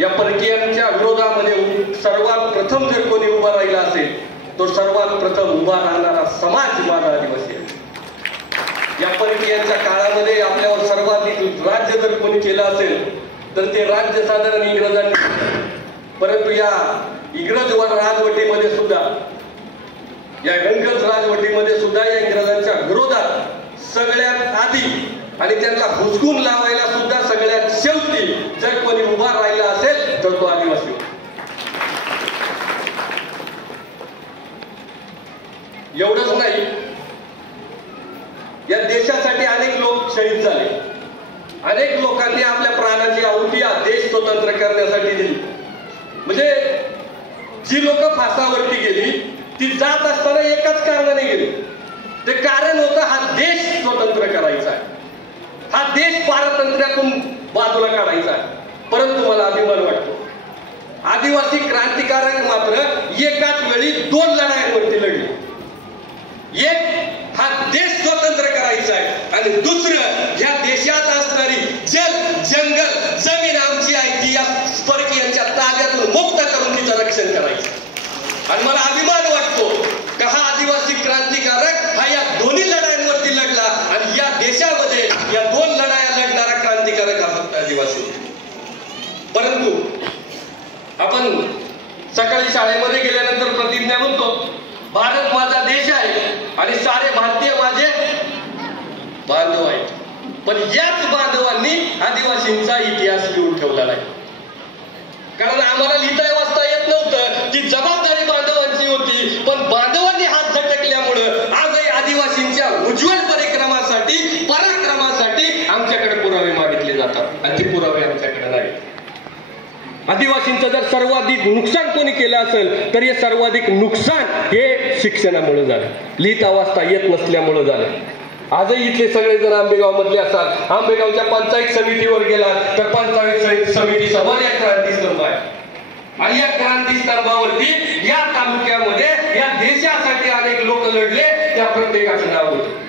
या परकीयांच्या विरोधामध्ये सर्वात प्रथम जर कोणी उभा राहिला असेल तो सर्वात प्रथम उभा राहणारा समाज माझा आदिवासी आहे. या परकीयांच्या काळामध्ये आपल्यावर सर्वाधिक राज्य जर कोणी केलं असेल तर ते राज्य साधारण इंग्रजांनी, परंतु या इंग्रज राजवटीमध्ये सुद्धा, या रंगत राजवटीमध्ये सुद्धा या इंग्रजांच्या विरोधात सगळ्यात आधी आणि त्यांना हुसकून लावायला सुद्धा सगळ्यात शेवटी जर कोणी उभा राहिला असेल तर तो आदिवासी होता. एवढंच नाही, या देशासाठी अनेक लोक शहीद झाले. अनेक लोकांनी आपल्या प्राणाची आहुती हा देश स्वतंत्र करण्यासाठी दिली. म्हणजे जी लोक फासावरती गेली ती जात असताना एकाच कारणाने गेली. ते कारण होतं हा देश स्वतंत्र करायचा आहे, हा देश पारतंत्र्यातून बाजूला काढायचा आहे. परंतु मला अभिमान वाटतो आदिवासी क्रांतिकारक मात्र एकाच वेळी 2 लढायांवरती लढले. एक हा देश स्वतंत्र करायचा आहे आणि दुसरं या देशात असणारी जल जंगल जमीन आमची आहे ती या परकीयांच्या ताब्यातून मुक्त करून तिचं रक्षण करायचं. आणि मला अभिमान वाटतो की हा आदिवासी क्रांतिकारक हा या दोन्ही लढायांवरती लढला आणि या देशामध्ये या 2 लढाया लढणारा क्रांतिकारक हा फक्त आदिवासी. परंतु आपण सकाळी शाळेमध्ये गेल्यानंतर प्रतिज्ञा म्हणतो भारत माझा देश आहे आणि सारे भारतीय माझे बांधव आहेत. पण याच बांधवांनी आदिवासींचा इतिहास लिहून ठेवला नाही. कारण आम्हाला लिहिता वाचता येत नव्हतं की जबाबदारी बांधवांची होती, पण बांधवांनी हात झटकल्यामुळं आजही आदिवासींच्या उज्ज्वल पराक्रमासाठी आमच्याकडे पुरावे मागितले जातात आणि ते पुरावे आमच्याकडे नाही. आदिवासींचं जर सर्वाधिक नुकसान कोणी केलं असेल तर हे सर्वाधिक नुकसान हे शिक्षणामुळे झालं, लिहिता वाचता येत नसल्यामुळे झालं. आजही इथले सगळेजण आंबेगाव मधले असाल, आंबेगावच्या पंचायत समितीवर गेला तर पंचायत समिती समोर एक क्रांतीस्तंभ आहे आणि या क्रांतीस्तंभावरती या तालुक्यामध्ये या देशासाठी अनेक लोक लढले, त्या प्रत्येकाचं नाव होतं.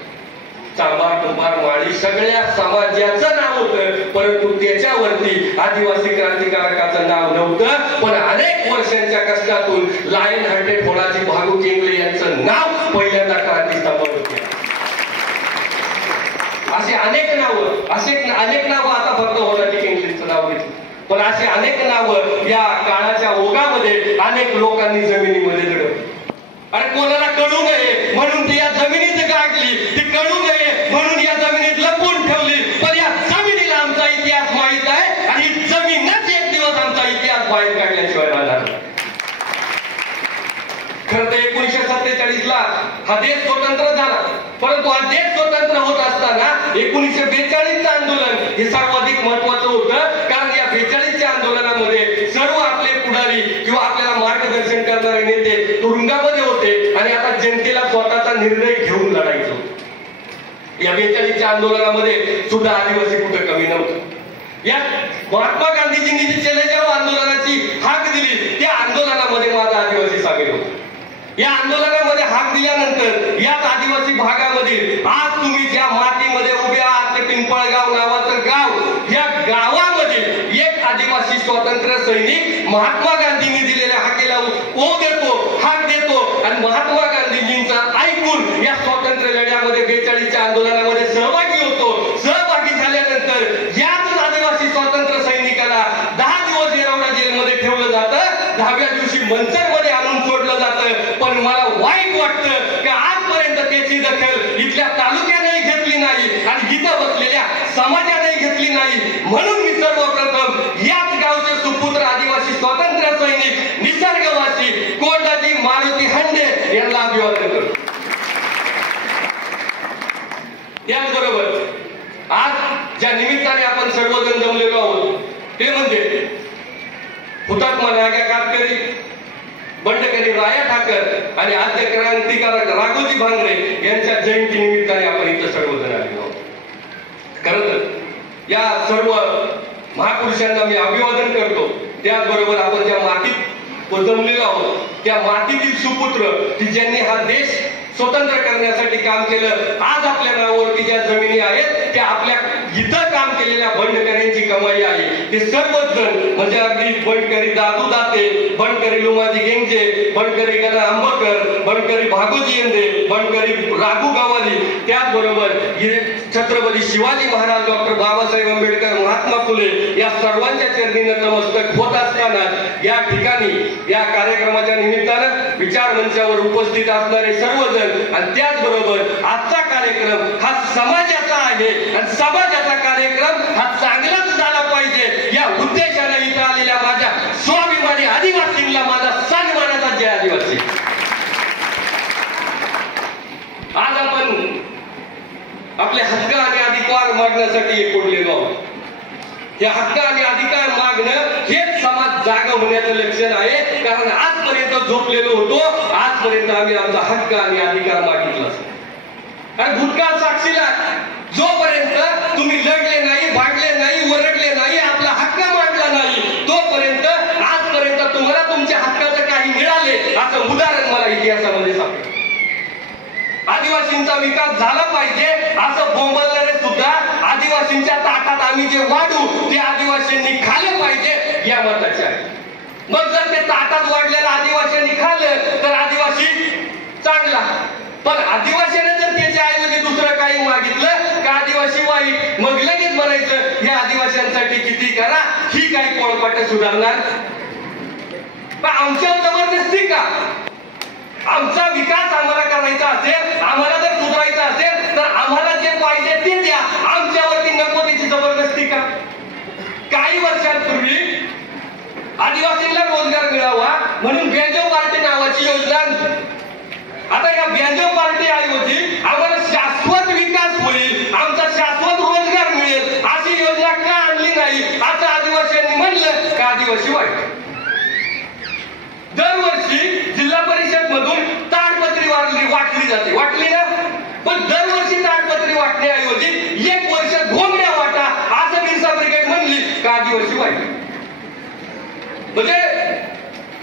चांभार कुंभार माळी सगळ्या समाजाचं नाव होतं, परंतु त्याच्यावरती आदिवासी क्रांतिकारकाचं नाव नव्हतं. पण अनेक वर्षांच्या कष्टातून लायन हार्टेड फोडाची भागू केंगले यांचं नाव पहिल्यांदा क्रांतीस्तंभावरती. असे अनेक नावं आता फक्त होलाटी केंगलेचं नाव घेतलं, पण असे अनेक नावं या काळाच्या ओघामध्ये अनेक लोकांनी जमिनीमध्ये दडवली. अरे कोणाला कळू नये म्हणून ती या जमिनीत गाठली, ती कळू नये म्हणून या जमिनीत लपवून ठेवली. पण या जमिनीला आमचा इतिहास माहित आहे आणि ही जमीनच एक दिवस आमचा इतिहास बाहेर काढल्याशिवाय राहणार नाही. खरं तर 1947 ला हा देश स्वतंत्र झाला, परंतु हा देश स्वतंत्र होत असताना 1942चं आंदोलन हे सर्वाधिक महत्वाचं होतं. कारण या 42च्या आंदोलनामध्ये सर्व आपले पुढारी किंवा आपल्याला मार्गदर्शन करणारे नेते तुरुंगामध्ये होते आणि आता जनतेला स्वतःचा निर्णय घेऊन लढायचं होतं. या 42च्या आंदोलनामध्ये सुद्धा आदिवासी कुठं कमी नव्हतं. या महात्मा गांधीजींनी जी चले आंदोलनाची हाक दिली त्या आंदोलनामध्ये माझा आदिवासी सामील होता. या आंदोलनामध्ये हाक दिल्यानंतर याच आदिवासी भागामध्ये आज तुम्ही ज्या मातीमध्ये उभे आहात ते पिंपळगाव नावाचं गाव, या गावामध्ये एक आदिवासी स्वातंत्र्य सैनिक महात्मा गांधींनी दिलेल्या हाकेला हाक देतो आणि महात्मा गांधीजींचं ऐकून या स्वातंत्र्य लढ्यामध्ये 42च्या आंदोलनामध्ये सहभागी होतो. सहभागी झाल्यानंतर याच आदिवासी स्वातंत्र्य सैनिकाला 10 दिवस येरवडा जेलमध्ये ठेवलं जातं, 10व्या दिवशी मंचरमध्ये आणून सोडलं जातं. पण मला वाईट वाटतं की आजपर्यंत त्याची दखल इथल्या तालुक्याने घेतली नाही आणि इथं बसलेल्या समाजाने घेतली नाही. म्हणून मी सर्वप्रथम याच गावचे सुपुत्र आदिवासी स्वातंत्र्य सैनिक निसर्गवासी कोंडाजी मारुती हंडे यांना अभिवादन करतो. याचबरोबर आज ज्या निमित्ताने आपण सर्वजण जमलेलो आहोत ते म्हणजे हुतात्मा नाग्या कातकरी, बंडकरी राया ठाकर आणि आद्य क्रांतिकारक राघोजी भांगरे यांच्या जयंती निमित्ताने आपण इथं सर्वजण आलेलो आहोत. खरं तर या सर्व महापुरुषांना मी अभिवादन करतो. त्याचबरोबर आपण ज्या मातीत जमलेलो आहोत त्या मातीतील सुपुत्र की ज्यांनी हा देश स्वतंत्र करण्यासाठी काम केलं, आज आपल्या नावावरती ज्या जमिनी आहेत त्या आपल्या इथं काम केलेल्या बंडकऱ्यांची कमाई आहे. ते सर्वजण म्हणजे अगदी बनकरी दादू दाते, बनकरी लुमाजी गेंजे, बनकरी गणा आंबकर, बनकरी भागोजी यंदे, बनकरी राघू गावाली, त्याचबरोबर छत्रपती शिवाजी महाराज, डॉक्टर बाबासाहेब आंबेडकर, महात्मा फुले या सर्वांच्या चरणी नतमस्तक होत असताना या ठिकाणी या कार्यक्रमाच्या निमित्तानं विचार मंचावर उपस्थित असणारे सर्वजण आणि त्याचबरोबर आजचा कार्यक्रम हा समाजाचा आहे आणि समाजाचा कार्यक्रम हा चांगलाच झाला पाहिजे या उद्देशाने इथं आलेल्या माझ्या स्वाभिमानी आदिवासींना माझा सन्मानाचा जय आदिवासी. आज आपण आपले हक्क आणि अधिकार मागण्यासाठी एकवटलेलो आहोत. हे हक्क आणि अधिकार मागणं हेच समाज जागा होण्याचं लक्षण आहे. कारण आजपर्यंत झोपलेलो होतो, आजपर्यंत आम्ही आमचा हक्क आणि अधिकार मागितला. आणि भूतकाळ साक्षीला जोपर्यंत तुम्ही लढले नाही, भांडले नाही, ओरडले नाही, आपला हक्क मागला नाही, तोपर्यंत आजपर्यंत तुम्हाला तुमच्या हक्काचं काही मिळाले असं उदाहरण मला इतिहासामध्ये सापडलं. आदिवासींचा विकास झाला पाहिजे असं बोंबलणारे सुद्धा आदिवासींच्या ताटात आम्ही जे वाढू ते आदिवासींनी खाल्लं पाहिजे या मताचे आहे. मग जर ते ताटात वाढलेलं आदिवासींनी खाल्लं तर आदिवासी चांगला, पण आदिवासीने जर त्याच्या ऐवजी दुसरं काही मागितलं का आदिवासी वाईट, मग लगेच म्हणायचं या आदिवासींसाठी किती करा, ही काही पोळपाट सुधारणार. पण आमच्यावर जबरदस्ती का? आमचा विकास आम्हाला करायचा असेल, आम्हाला जर सुधारायचा असेल तर आम्हाला जे पाहिजे ते द्या, आमच्यावरती नको त्याची जबरदस्ती का? काही वर्षांपूर्वी आदिवासींना रोजगार मिळावा म्हणून बेंजो पार्टी नावाची योजना. आता या बेंजो पार्टी ऐवजी आम्हाला शाश्वत विकास होईल, आमचा शाश्वत रोजगार मिळेल अशी योजना का आणली नाही असं आदिवासींनी म्हणलं का आदिवासी वाईट. दरवर्षी जिल्हा परिषद मधून ताडपत्री वाटली जाते, वाटली ना, पण दरवर्षी ताडपत्री वाटण्याऐवजी एक वर्ष घोंगड्या वाटा असं बिरसा ब्रिगेड म्हणली का आदिवासी वाईट. म्हणजे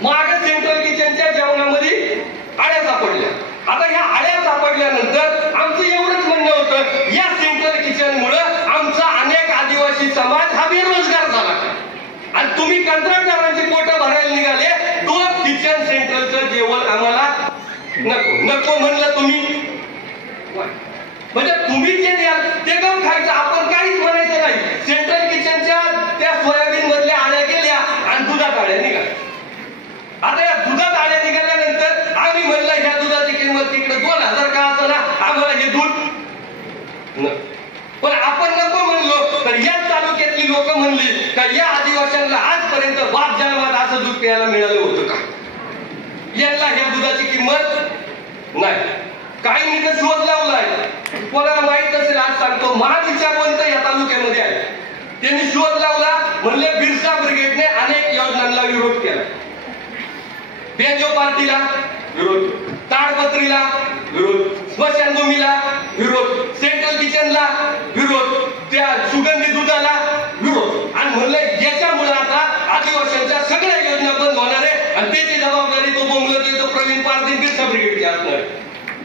माग सेंट्रल किचनच्या जेवणामध्ये आळ्या सापडल्या. आता ह्या आळ्या सापडल्यानंतर आमचं एवढंच म्हणणं होतं या सेंट्रल किचन मुळे आमचा अनेक आदिवासी समाज हा बेरोजगार झाला आणि तुम्ही कंत्राटदारांची पोटं भरायला निघाले, तो किचन सेंट्रलचं जेवण आम्हाला नको नको म्हणलं तुम्ही. म्हणजे तुम्ही जे द्याल ते गम खायचं, आपण काहीच म्हणायचं नाही. सेंट्रल किचनच्या त्या सोयाबीन मधल्या आळ्या गेल्या आणि दुधात आळ्या निघाल्या. आता या दुधात आळ्या निघाल्यानंतर आम्ही म्हणलं ह्या दुधाची किंमत तिकडे 2000 का असं ना, आम्हाला हे दूध. पण आपण नको म्हणलो तर या तालुक्यातली लोक म्हणली का या आदिवासींना आजपर्यंत बाप जन्मात असं दूध प्यायला मिळालं होतं का, यांना ह्या दुधाची किंमत नाही. काही मी तर शोध लावलाय, कोणाला माहित असेल आज सांगतो, महाविचारवंत या तालुक्यामध्ये आहे, त्यांनी शोध लावला. म्हणले बिरसा ब्रिगेडने अनेक योजनांना विरोध केला. बेंजो पार्टीला विरोध, ताडपत्रीला विरोध, स्मशानभूमीला विरोध, सेंट्रल किचनला विरोध, त्या सुगंधी दुधाला विरोध. आणि म्हणलं याच्यामुळे आता आदिवासींच्या सगळ्या योजना बंद होणार आहे आणि त्याची जबाबदारी तो बोंबलत तो प्रवीण पारधी बिरसा ब्रिगेडची असणार.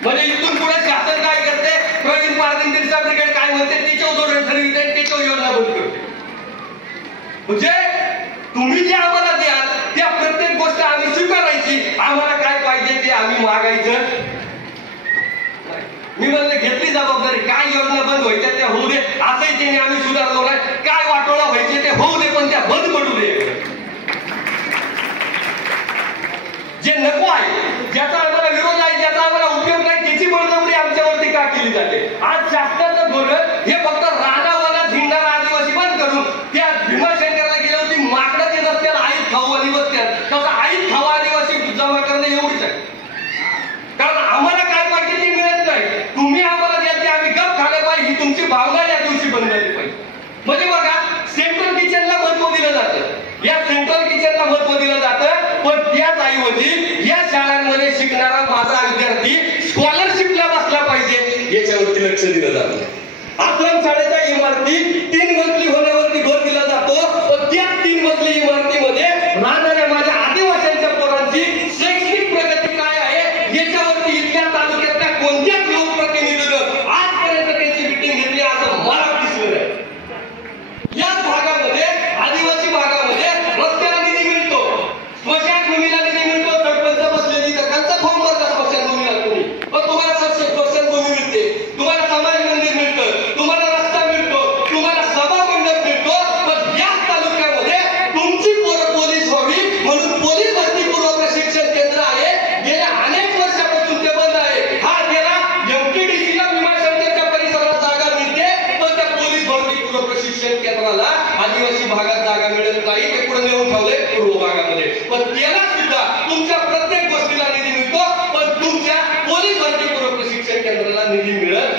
म्हणजे इथून पुढे शासन काय करते, प्रवीण पारधी बिरसा ब्रिगेड काय म्हणते त्याच्यावर धोरण ठरविते, त्याच्यावर योजना बंद करते. म्हणजे तुम्ही जे आम्हाला द्याल त्या प्रत्येक गोष्ट आम्ही स्वीकारायची, आम्हाला काय पाहिजे ते आम्ही मागायचं. मी म्हणलं घेतली जबाबदारी, काय योजना बंद व्हायच्या त्या होऊ दे, असंही त्याने आम्ही सुधारलो नाही. काय वाटोळा व्हायचे ते होऊ दे, पण त्या बंद पडू दे. जे नको आहे, ज्याचा आम्हाला विरोध आहे, ज्याचा आम्हाला उपयोग नाही, त्याची बळजबरी आमच्यावरती का केली जाते. आज शासनाचं धोरण हे फक्त रानावाला झिंडारा आदिवासी बंद करून त्या भीमाशंकरला गेली होती, माकडं ते रस्त्याला आईत खाऊ आणि बसत्यात, तसं आईत खाऊ आदिवासी जमा करणं एवढीच आहे. कारण आम्हाला काय पाहिजे ते मिळत नाही, तुम्ही आम्हाला द्याल ते आम्ही गप खाल्लं पाहिजे, ही तुमची भावना या दिवशी बंद झाली पाहिजे. म्हणजे बघा, सेंट्रल किचनला महत्व दिलं जातं, या सेंट्रल किचनला महत्व दिलं जातं, पण त्याच ऐवजी या शाळांमध्ये शिकणारा माझा विद्यार्थी स्कॉलरशिपला बसला पाहिजे याच्यावरती लक्ष दिलं जातं. आश्रम शाळेच्या इमारती 3 मजली होण्यावरती भर दिला जातो, पण त्या 3 मजली इमारतीमध्ये राहणाऱ्या माझ्या आदिवासींच्या पोरांची शैक्षणिक प्रगती काय आहे याच्यावरती इथल्या तालुक्यातल्या कोणत्याच लोकप्रतिनिधीनं आजपर्यंत त्यांची मिटिंग घेतली असं मला दिसलं नाही. या भागामध्ये आदिवासी मिळत नाही, ते पुढे नेऊन ठेवलंय पूर्व भागामध्ये. पण त्याला सुद्धा तुमच्या प्रत्येक गोष्टीला निधी मिळतो, पण तुमच्या पोलीस भरती पूर्व प्रशिक्षण केंद्राला निधी मिळत.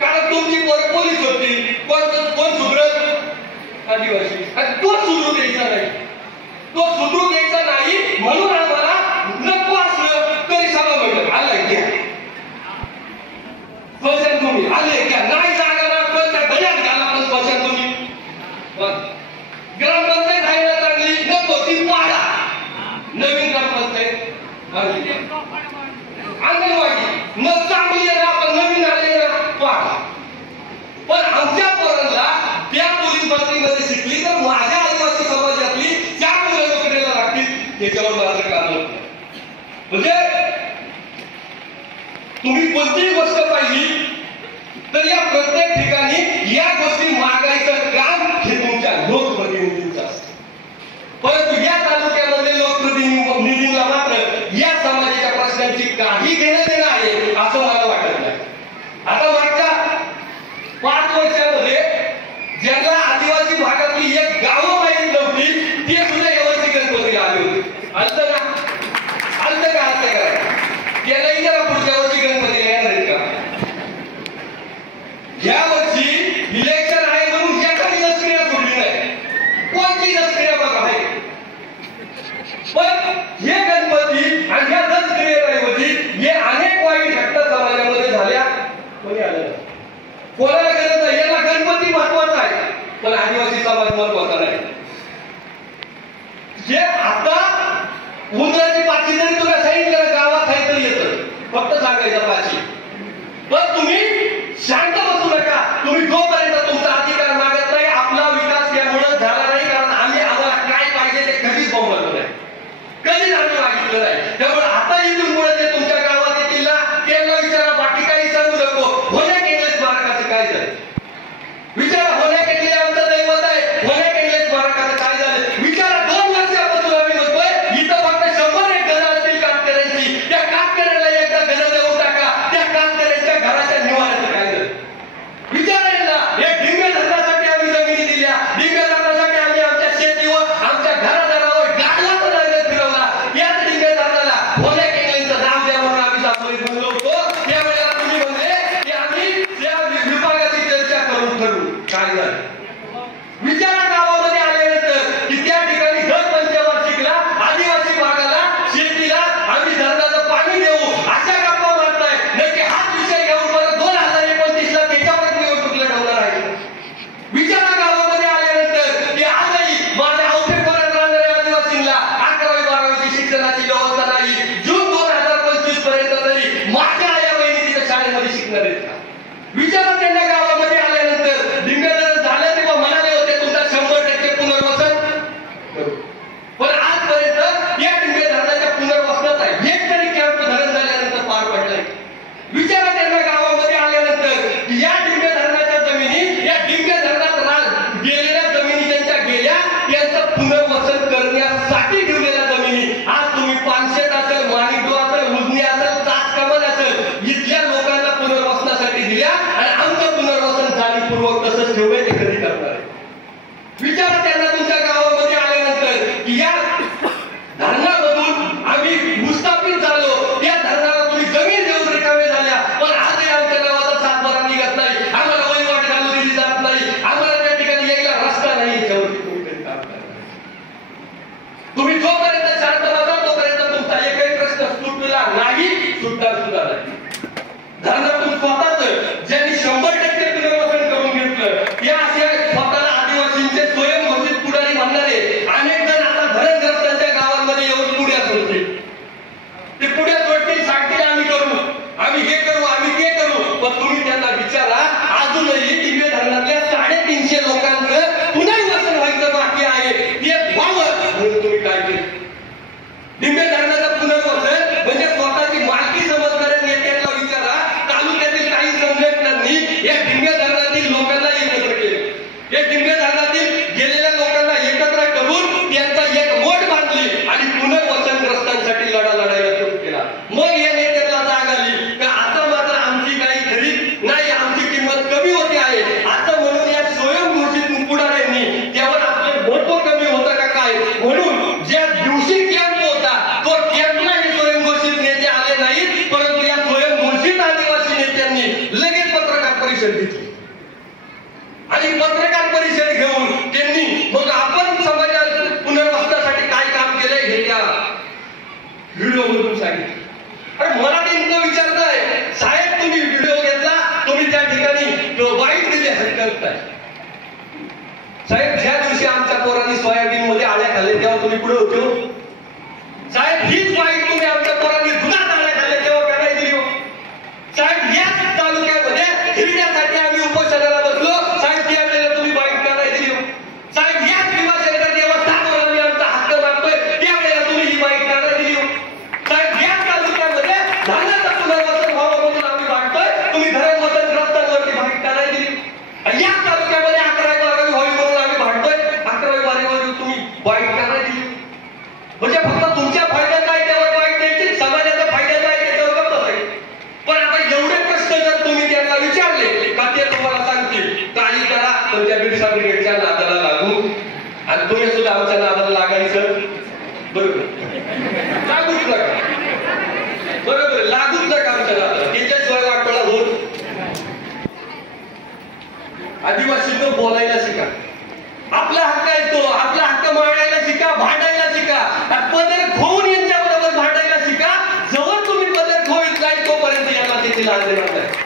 कारण तुमची पोलीस होती, कोण सुधरत? आदिवासी. आणि तो सुधरू द्यायचा नाही, तो सुधरू द्यायचा नाही. म्हणून आम्हाला नको असलं तरी सभा मिळत आलाय क्या स्मशान तुम्ही आले क्या नाही जागा पण त्या दयात घाला पण स्मशान तुम्ही. ग्रामपंचायत आहे ना चांगली, नको ती पाडा. नवीन ग्रामपंचायत अंगणवाडी न चांगली आहे ना, आपण नवीन आले ना पाडा. पण आमच्या पोरांना त्या पोलीस भरतीमध्ये शिकली तर माझ्या आदिवासी समाजातली ज्या मुलं नोकरीला लागतील त्याच्यावर माझं काम होतं. म्हणजे तुम्ही कोणतीही गोष्ट पाहिली तर या प्रत्येक ठिकाणी या गोष्टी मागायचं काम हे तुमच्या लोकप्रतिनिधींचं असतं. परंतु या तालुक्यामधले लोकप्रतिनिधींना मात्र या समाजाच्या प्रश्नांची काही घेणं देणं आहे असं मला वाटत नाही. आता मागच्या 5 वर्षामध्ये ज्यांना आदिवासी भागातली एक गावं माहीत नव्हती ते सुद्धा यावर्षी गणपतीला आले होते. आलतं का? आलतं का? आलतं का? त्यालाही जरा पुढच्या वर्षी गणपतीला येणार आहेत का? या वर्षी इलेक्शन आहे म्हणून एखादी दसक्रिया सोडली नाही, कोणती दसक्रिया बघा आहे. पण हे गणपती आणि ह्या दसक्रियेऐवजी हे अनेक वाईट घटना समाजामध्ये झाल्या. कोणी आलं? कोणाला गरज नाही. याला गणपती महत्वाचा आहे पण आदिवासी समाज महत्वाचा नाही. हे आता उंदराची पाची जरी तुला सांगितलं गावात आहे तरी येतं, फक्त सांगायचं पाची. पण तुम्ही शांत बसू नका. तुम्ही जोपर्यंत तुमचा अधिकार मागत नाही, आपला विकास यामुळे झाला नाही. कारण आम्हाला काय पाहिजे ते कधीच बोललो नाही, कधीच आम्ही मागितलं नाही. त्यामुळे आता इथून पुढे ते तुमच्या गावात येतील ना त्यांना विचारा, बाकी काही सांगू नको. होण्या केंद्र स्मारकाचं काय झालं विचारा. होण्या केंद्र आमचं दैवत आहे, होण्या केंद्र स्मारकाचं काय झालं विचारा. 2 वर्षापासून आम्ही म्हणतोय इथं फक्त 100 पोरांनी सोयाबीन मध्ये आळ्या खाल्ले तेव्हा तुम्ही पुढे होते हो साहेब. हीच बाईट तुम्ही आमच्या पोरांनी दुधात आळ्या खाल्ल्या तेव्हा का नाही दिली हो साहेब. याच तालुक्यामध्ये हिरण्यासाठी आम्ही उपोषणाला बसलो साहेब, त्यावेळेला तुम्ही बाईट का नाही दिली हो साहेब. याच भीमाशंकर देवस्थानावर आम्ही आमचा हक्क मागतोय त्यावेळेला तुम्ही ही बाईट का नाही दिली हो साहेब. याच तालुक्यामध्ये धान्याचं पुनर्वसन व्हावं म्हणून आम्ही वाटतोय, तुम्ही धरण वसनग्रस्तांवरती बाईट का नाही दिली. याच तालुक्यामध्ये 11वी 12वी व्हावी म्हणून आम्ही भांडतोय, 11वी 12वी तुम्ही बाईट का नाही दिली. म्हणजे फक्त तुमच्या फायद्याचा आहे त्यावर बाईट द्यायची, समाजाचा फायद्याचा आहे त्याच्यावर गप्प बसायची. पण आता एवढे प्रश्न जर तुम्ही त्यांना विचारले का ते तुम्हाला सांगतील काही करा, पण त्या बिरसा ब्रिगेडच्या नादाला लागू आणि तुम्ही सुद्धा आमच्या नादाला लागायचं. बरोबर लागूच नका, बरोबर लागूच नका आमच्या नादाला, त्याच्याशिवाय वाटोळा होत. आदिवासींना बोलायला शिका, आपला हक्क आहे तो, आपला हक्क मांडायला शिका, भांडायला शिका, पदर खोवून यांच्या बरोबर भांडायला शिका. जवळ तुम्ही पदर खोवीत नाही तोपर्यंत यांना त्याची लाज देणार नाही.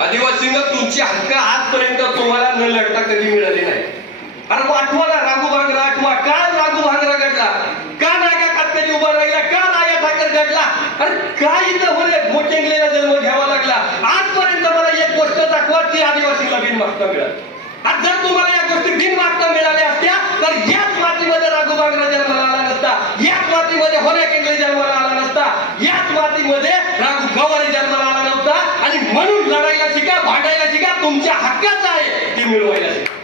आदिवासींना तुमचे हक्क आजपर्यंत तुम्हाला न लढता कधी मिळाले नाही. अरे आठवा ना राघू भांगरा, आठवा का राघू भांगरा घडला, का नागा कातकरी उभा राहिला, का नाया ठाकर घडला, अरे काय इथं होणे मोठेंगलेला जन्म घ्यावा लागला. आजपर्यंत मला एक गोष्ट दाखवा ती आदिवासीला बिन मागता मिळाली. आज जर तुम्हाला या गोष्टी बिन मागता मिळाल्या असत्या तर याच मातीमध्ये राघू भांगरा जन्माला आला नसता, याच मातीमध्ये होणे केंगले जन्माला आला नसता, याच मातीमध्ये राघू गवारी जन्माला आला नव्हता. आणि म्हणून लढायला शिका, भांडायला शिका, तुमच्या हक्काचं आहे ती मिळवायला शिका.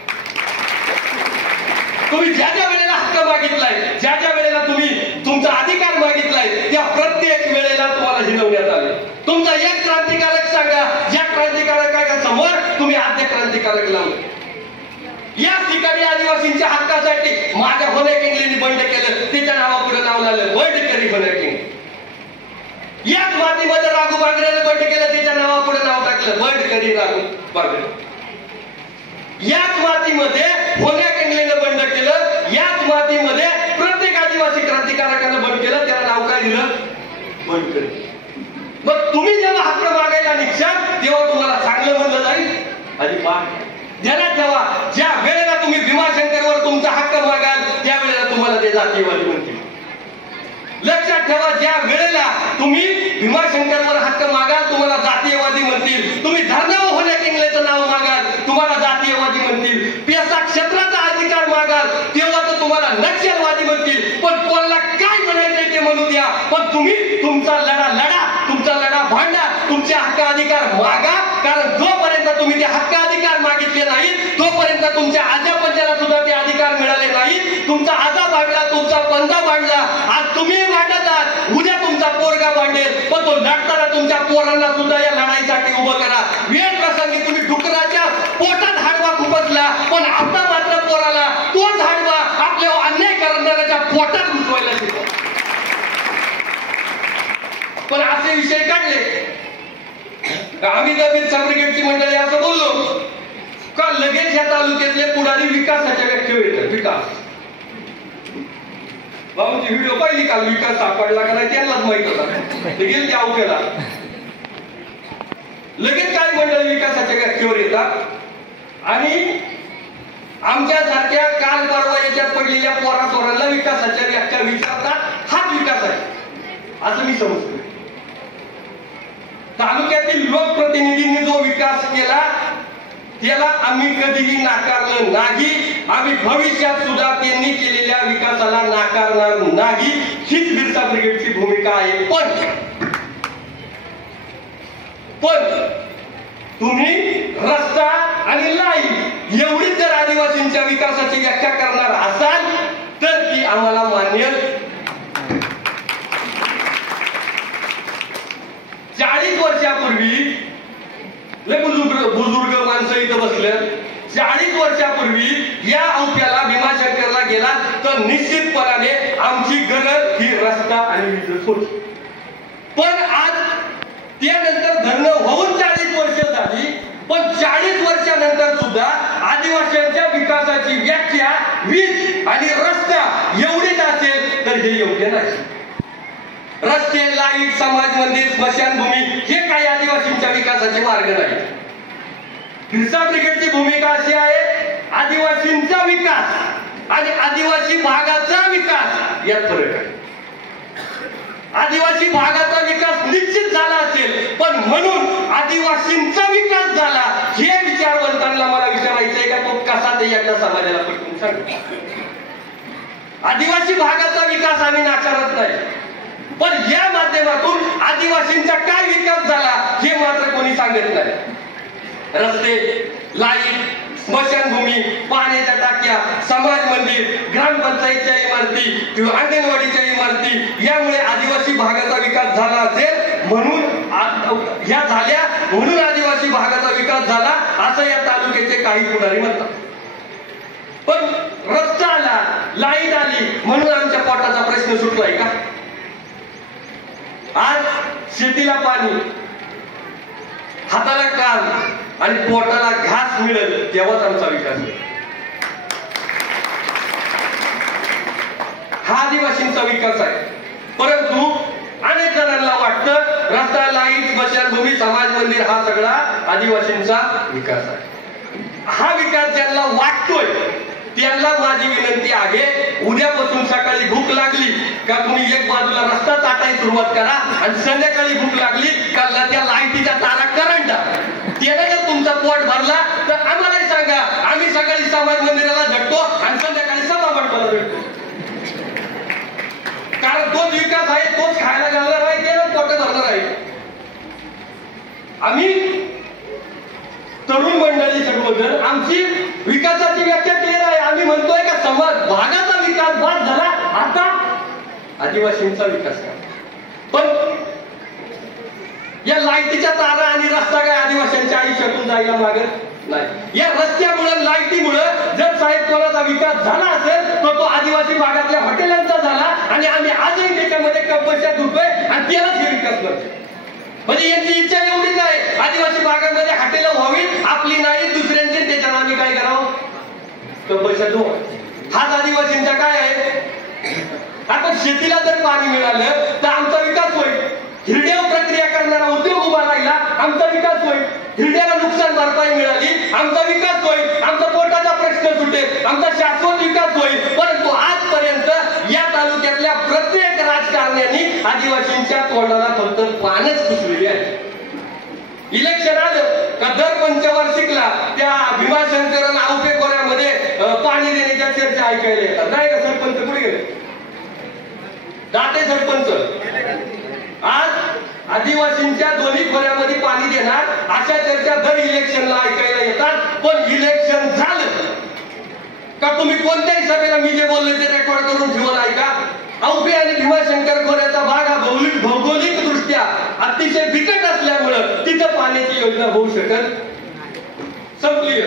तुम्ही ज्या ज्या वेळेला हक्क मागितलाय, ज्या ज्या वेळेला तुम्ही तुमचा अधिकार मागितलाय त्या प्रत्येक वेळेला तुम्हाला हिनवण्यात आले. तुमचा एक क्रांतिकारक सांगा, ज्या क्रांतिकारकासमोर तुम्ही आद्य क्रांतिकारक लावले. याच ठिकाणी आदिवासींच्या हक्कासाठी माझ्या होणे केंगलेनी बंड केलं, त्याच्या नावापुढे नाव लावलं बंडकरी होणे केंगले. याच मातीमध्ये राघू भांगरेने बंड केलं, त्याच्या नावापुढे नाव टाकलं बंडकरी राघू भांगरे. याच मातीमध्ये होण्या केंगलेनं बंड केलं, याच मातीमध्ये प्रत्येक आदिवासी क्रांतिकारकानं बंड केलं, त्याला नाव काय दिलं बंडकरी. मग तुम्ही जेव्हा हक्क मागायला निघशाल तेव्हा तुम्हाला चांगलं म्हणलं जाईल. अजिबात ध्यानात ठेवा, ज्या वेळेला तुम्ही भीमाशंकरवर तुमचा हक्क मागाल त्यावेळेला तुम्हाला ते जातीयवादी म्हणतील. लक्षात ठेवा, ज्या वेळेला तुम्ही भीमाशंकरवर हक्क मागाल तुम्हाला जातीयवादी म्हणतील. तुम्ही धरणावर होण्या केंगलेचं नाव मागाल तुम्हाला जातीयवादी म्हणतील. पेसा क्षेत्राचा अधिकार मागाल तेव्हा तर तुम्हाला नक्षलवादी म्हणतील. पण कोणाला काय म्हणायचंय ते म्हणू द्या, पण तुम्ही तुमचा लढा लढा, तुमचा लढा भांडा, तुमचे हक्क अधिकार मागा. कारण जोपर्यंत तुम्ही ते हक्क अधिकार मागितले नाहीत तोपर्यंत तुमच्या आजा पंजाला सुद्धा ते अधिकार मिळाले नाहीत. तुमचा आजा भांडला, तुमचा पंजा भांडला, आज तुम्ही भांडत आहात, उद्या तुमचा पोरगा भांडेल, पण तो लढताना तुमच्या पोरांना सुद्धा या लढाईसाठी उभं करा. वेळ प्रसंगी तुम्ही डुकराच्या पोटात हाडवा खुपसला, पण आता मात्र पोराला तोच हाडवा आपल्या अन्याय करणाऱ्याच्या पोटात घुसवायला शिकवा. पण असे विषय काढले आम्ही जर बिरसा ब्रिगेडची मंडळी असं बोललो का लगेच या तालुक्यातले पुढारी विकासाच्या व्याख्येवर येतात. विकास भाऊची व्हिडिओ पाहिली काल, विकास सापडला का नाही त्यांनाच माहित होता, ते गेल त्या अवघ्याला. लगेच काही मंडळी विकासाच्या व्याख्येवर येतात आणि आमच्यासारख्या काल परवा याच्यात पडलेल्या पोरासोरांना विकासाच्या व्याख्या विचारतात. हाच विकास आहे असं मी समजतो. तालुक्यातील लोकप्रतिनिधींनी जो विकास केला त्याला आम्ही कधीही नाकारलं नाही. आम्ही भविष्यात सुद्धा त्यांनी केलेल्या विकासाला नाकारणार नाही. हीच बिरसा ब्रिगेडची भूमिका आहे. पण तुम्ही रस्ता आणि लाईट एवढी जर आदिवासींच्या विकासाची व्याख्या करणार असाल तर ती आम्हाला मान्य. 40 वर्षापूर्वी बुजुर्ग माणसं इथं बसल्या, 40 वर्षापूर्वी या औक्याला भीमाशंकरला गेला तर निश्चितपणाने आमची गरज ही रस्ता आणि वीज होती. पण आज त्यानंतर धरणं होऊन 40 वर्ष झाली पण 40 वर्षानंतर सुद्धा आदिवासींच्या विकासाची व्याख्या वीज आणि रस्ता एवढीच असेल तर हे योग्य नाही. रस्ते, लाईट, समाज मंदिर, स्मशानभूमी हे काही आदिवासींच्या विकासाचे मार्ग नाही. हिरसा ब्रिगेडची भूमिका अशी आहे, आदिवासींचा विकास आणि आदिवासी भागाचा विकास यात फरक आहे. आदिवासी भागाचा विकास निश्चित झाला असेल, पण म्हणून आदिवासींचा विकास झाला हे विचारवंतांना मला विचारायचंय का तो कसा ते एकदा समाजाला पटवून सांगा. आदिवासी भागाचा विकास आम्ही नाकारत नाही, पण या माध्यमातून आदिवासींचा काय विकास झाला हे मात्र कोणी सांगत नाही. रस्ते, लाईट, स्मशानभूमी, पाण्याच्या टाक्या, समाज मंदिर, ग्रामपंचायतच्या इमारती किंवा अंगणवाडीच्या इमारती यामुळे आदिवासी भागाचा विकास झाला असेल म्हणून या झाल्या म्हणून आदिवासी भागाचा विकास झाला असं या तालुक्याचे काही पुढारी म्हणतात. पण रस्ता आला, लाईट आली म्हणून आमच्या पोटाचा प्रश्न सुटलाय का? आज शेतीला पाणी, हाताला काम आणि पोटाला घास मिळेल तेव्हाच आमचा विकास होईल. हा आदिवासींचा विकास आहे. परंतु अनेक जणांना वाटतं रस्ता, लाईट, स्मशानभूमी, समाज मंदिर हा सगळा आदिवासींचा विकास आहे. हा विकास ज्यांना वाटतोय त्यांना माझी विनंती आहे, उद्यापासून सकाळी भूक लागली का तुम्ही एक बाजूला रस्ता चाटायला सुरुवात करा आणि संध्याकाळी भूक लागली का त्या लाईटीच्या तारा करंटा त्याने जर तुमचा पोट भरला तर आम्हालाही सांगा, आम्ही सकाळी समाज मंदिराला झटतो आणि संध्याकाळी सभा मंडपाला भेटतो. कारण तोच विकास आहे, तोच खायला घालणार आहे, त्याला पोट भरणार आहे. आम्ही तरुण मंडळी सर्वजण आमची विकासाची व्याख्या क्लिअर आहे. आम्ही म्हणतोय का समाज भागाचा विकास बाद झाला, आता आदिवासींचा विकास करा. पण या लाईटीच्या तारा आणि रस्ता काय आदिवासींच्या आयुष्यातून जायला मागत नाही. या रस्त्यामुळे, लाईटीमुळे जर साहेब कोणाचा विकास झाला असेल तर तो आदिवासी भागातल्या हॉटेलांचा झाला आणि आम्ही आजही त्याच्यामध्ये कंपल्शन धुतोय आणि त्यालाच हे विकास करतो. म्हणजे यांची इच्छा एवढीच आहे आदिवासी भागामध्ये हॉटेल व्हावी, आपली नाही दुसऱ्यांची, त्याच्यानं आम्ही काय करावं, कंपल्शन धुवा. हाच आदिवासींचा काय आहे. आता शेतीला जर पाणी मिळालं तर आमचा विकास होईल. हिरड्यावर प्रक्रिया करणारा उद्योग उभा राहिला, आमचा विकास होईल. हिरड्याला नुकसान भरपाई मिळाली, आमचा विकास होईल. आमचा पोटाचा प्रश्न सुटेल, आमचा शाश्वत विकास होईल. परंतु आजपर्यंत या तालुक्यातल्या प्रत्येक राजकारण्यांनी आदिवासींच्या तोंडाला फक्त पानच पुसलेली आहे. इलेक्शन आलं का दर पंचवार्षिकला त्या भीमाशंकर आणि आवटे खोऱ्यामध्ये पाणी देण्याच्या चर्चा ऐकायला येतात. नाही का सरपंच कुठे गेले? दाते सरपंच आज आदिवासींच्या दोन्ही खोऱ्यामध्ये पाणी देणार अशा चर्चा दर इलेक्शनला ऐकायला येतात. पण इलेक्शन झालं का तुम्ही कोणत्याही सभेला मी जे बोलले ते रेकॉर्ड करून ठेवून ऐका. औपे आणि भीमाशंकर खोऱ्याचा भाग हा भौगोलिक दृष्ट्या अतिशय बिकट असल्यामुळं तिथं पाण्याची योजना होऊ शकत संपली.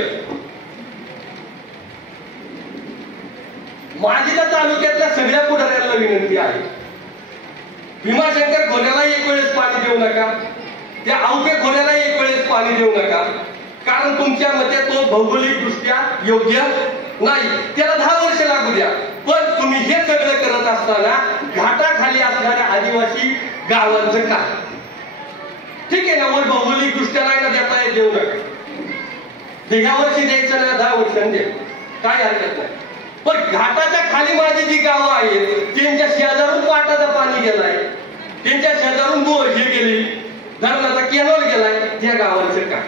माझी तर तालुक्यातल्या सगळ्या पुढाऱ्यांना विनंती आहे, भीमाशंकर खोऱ्याला एक वेळेस पाणी देऊ नका, त्या औपे खोऱ्याला एक वेळेस पाणी देऊ नका. कारण तुमच्या मते तो भौगोलिक दृष्ट्या योग्य नाही. त्याला 10 वर्ष लागू द्या. पण तुम्ही हे सगळं करत असताना घाटाखाली असणाऱ्या आदिवासी गावांचं का ठीक आहे ना, वर भौगोलिक दृष्ट्या नाही ना देता येत, देऊ नका. ह्या वर्षी द्यायचं ना 10 वर्षांनी द्या, काय हरकत नाही. पण घाटाच्या खाली माझी जी गावं आहेत त्यांच्या शेजारून पाटाचं पाणी गेलाय, त्यांच्या शेजारून बोर हे गेली, धरणाचा कॅनॉल गेलाय, त्या गावांचं काय.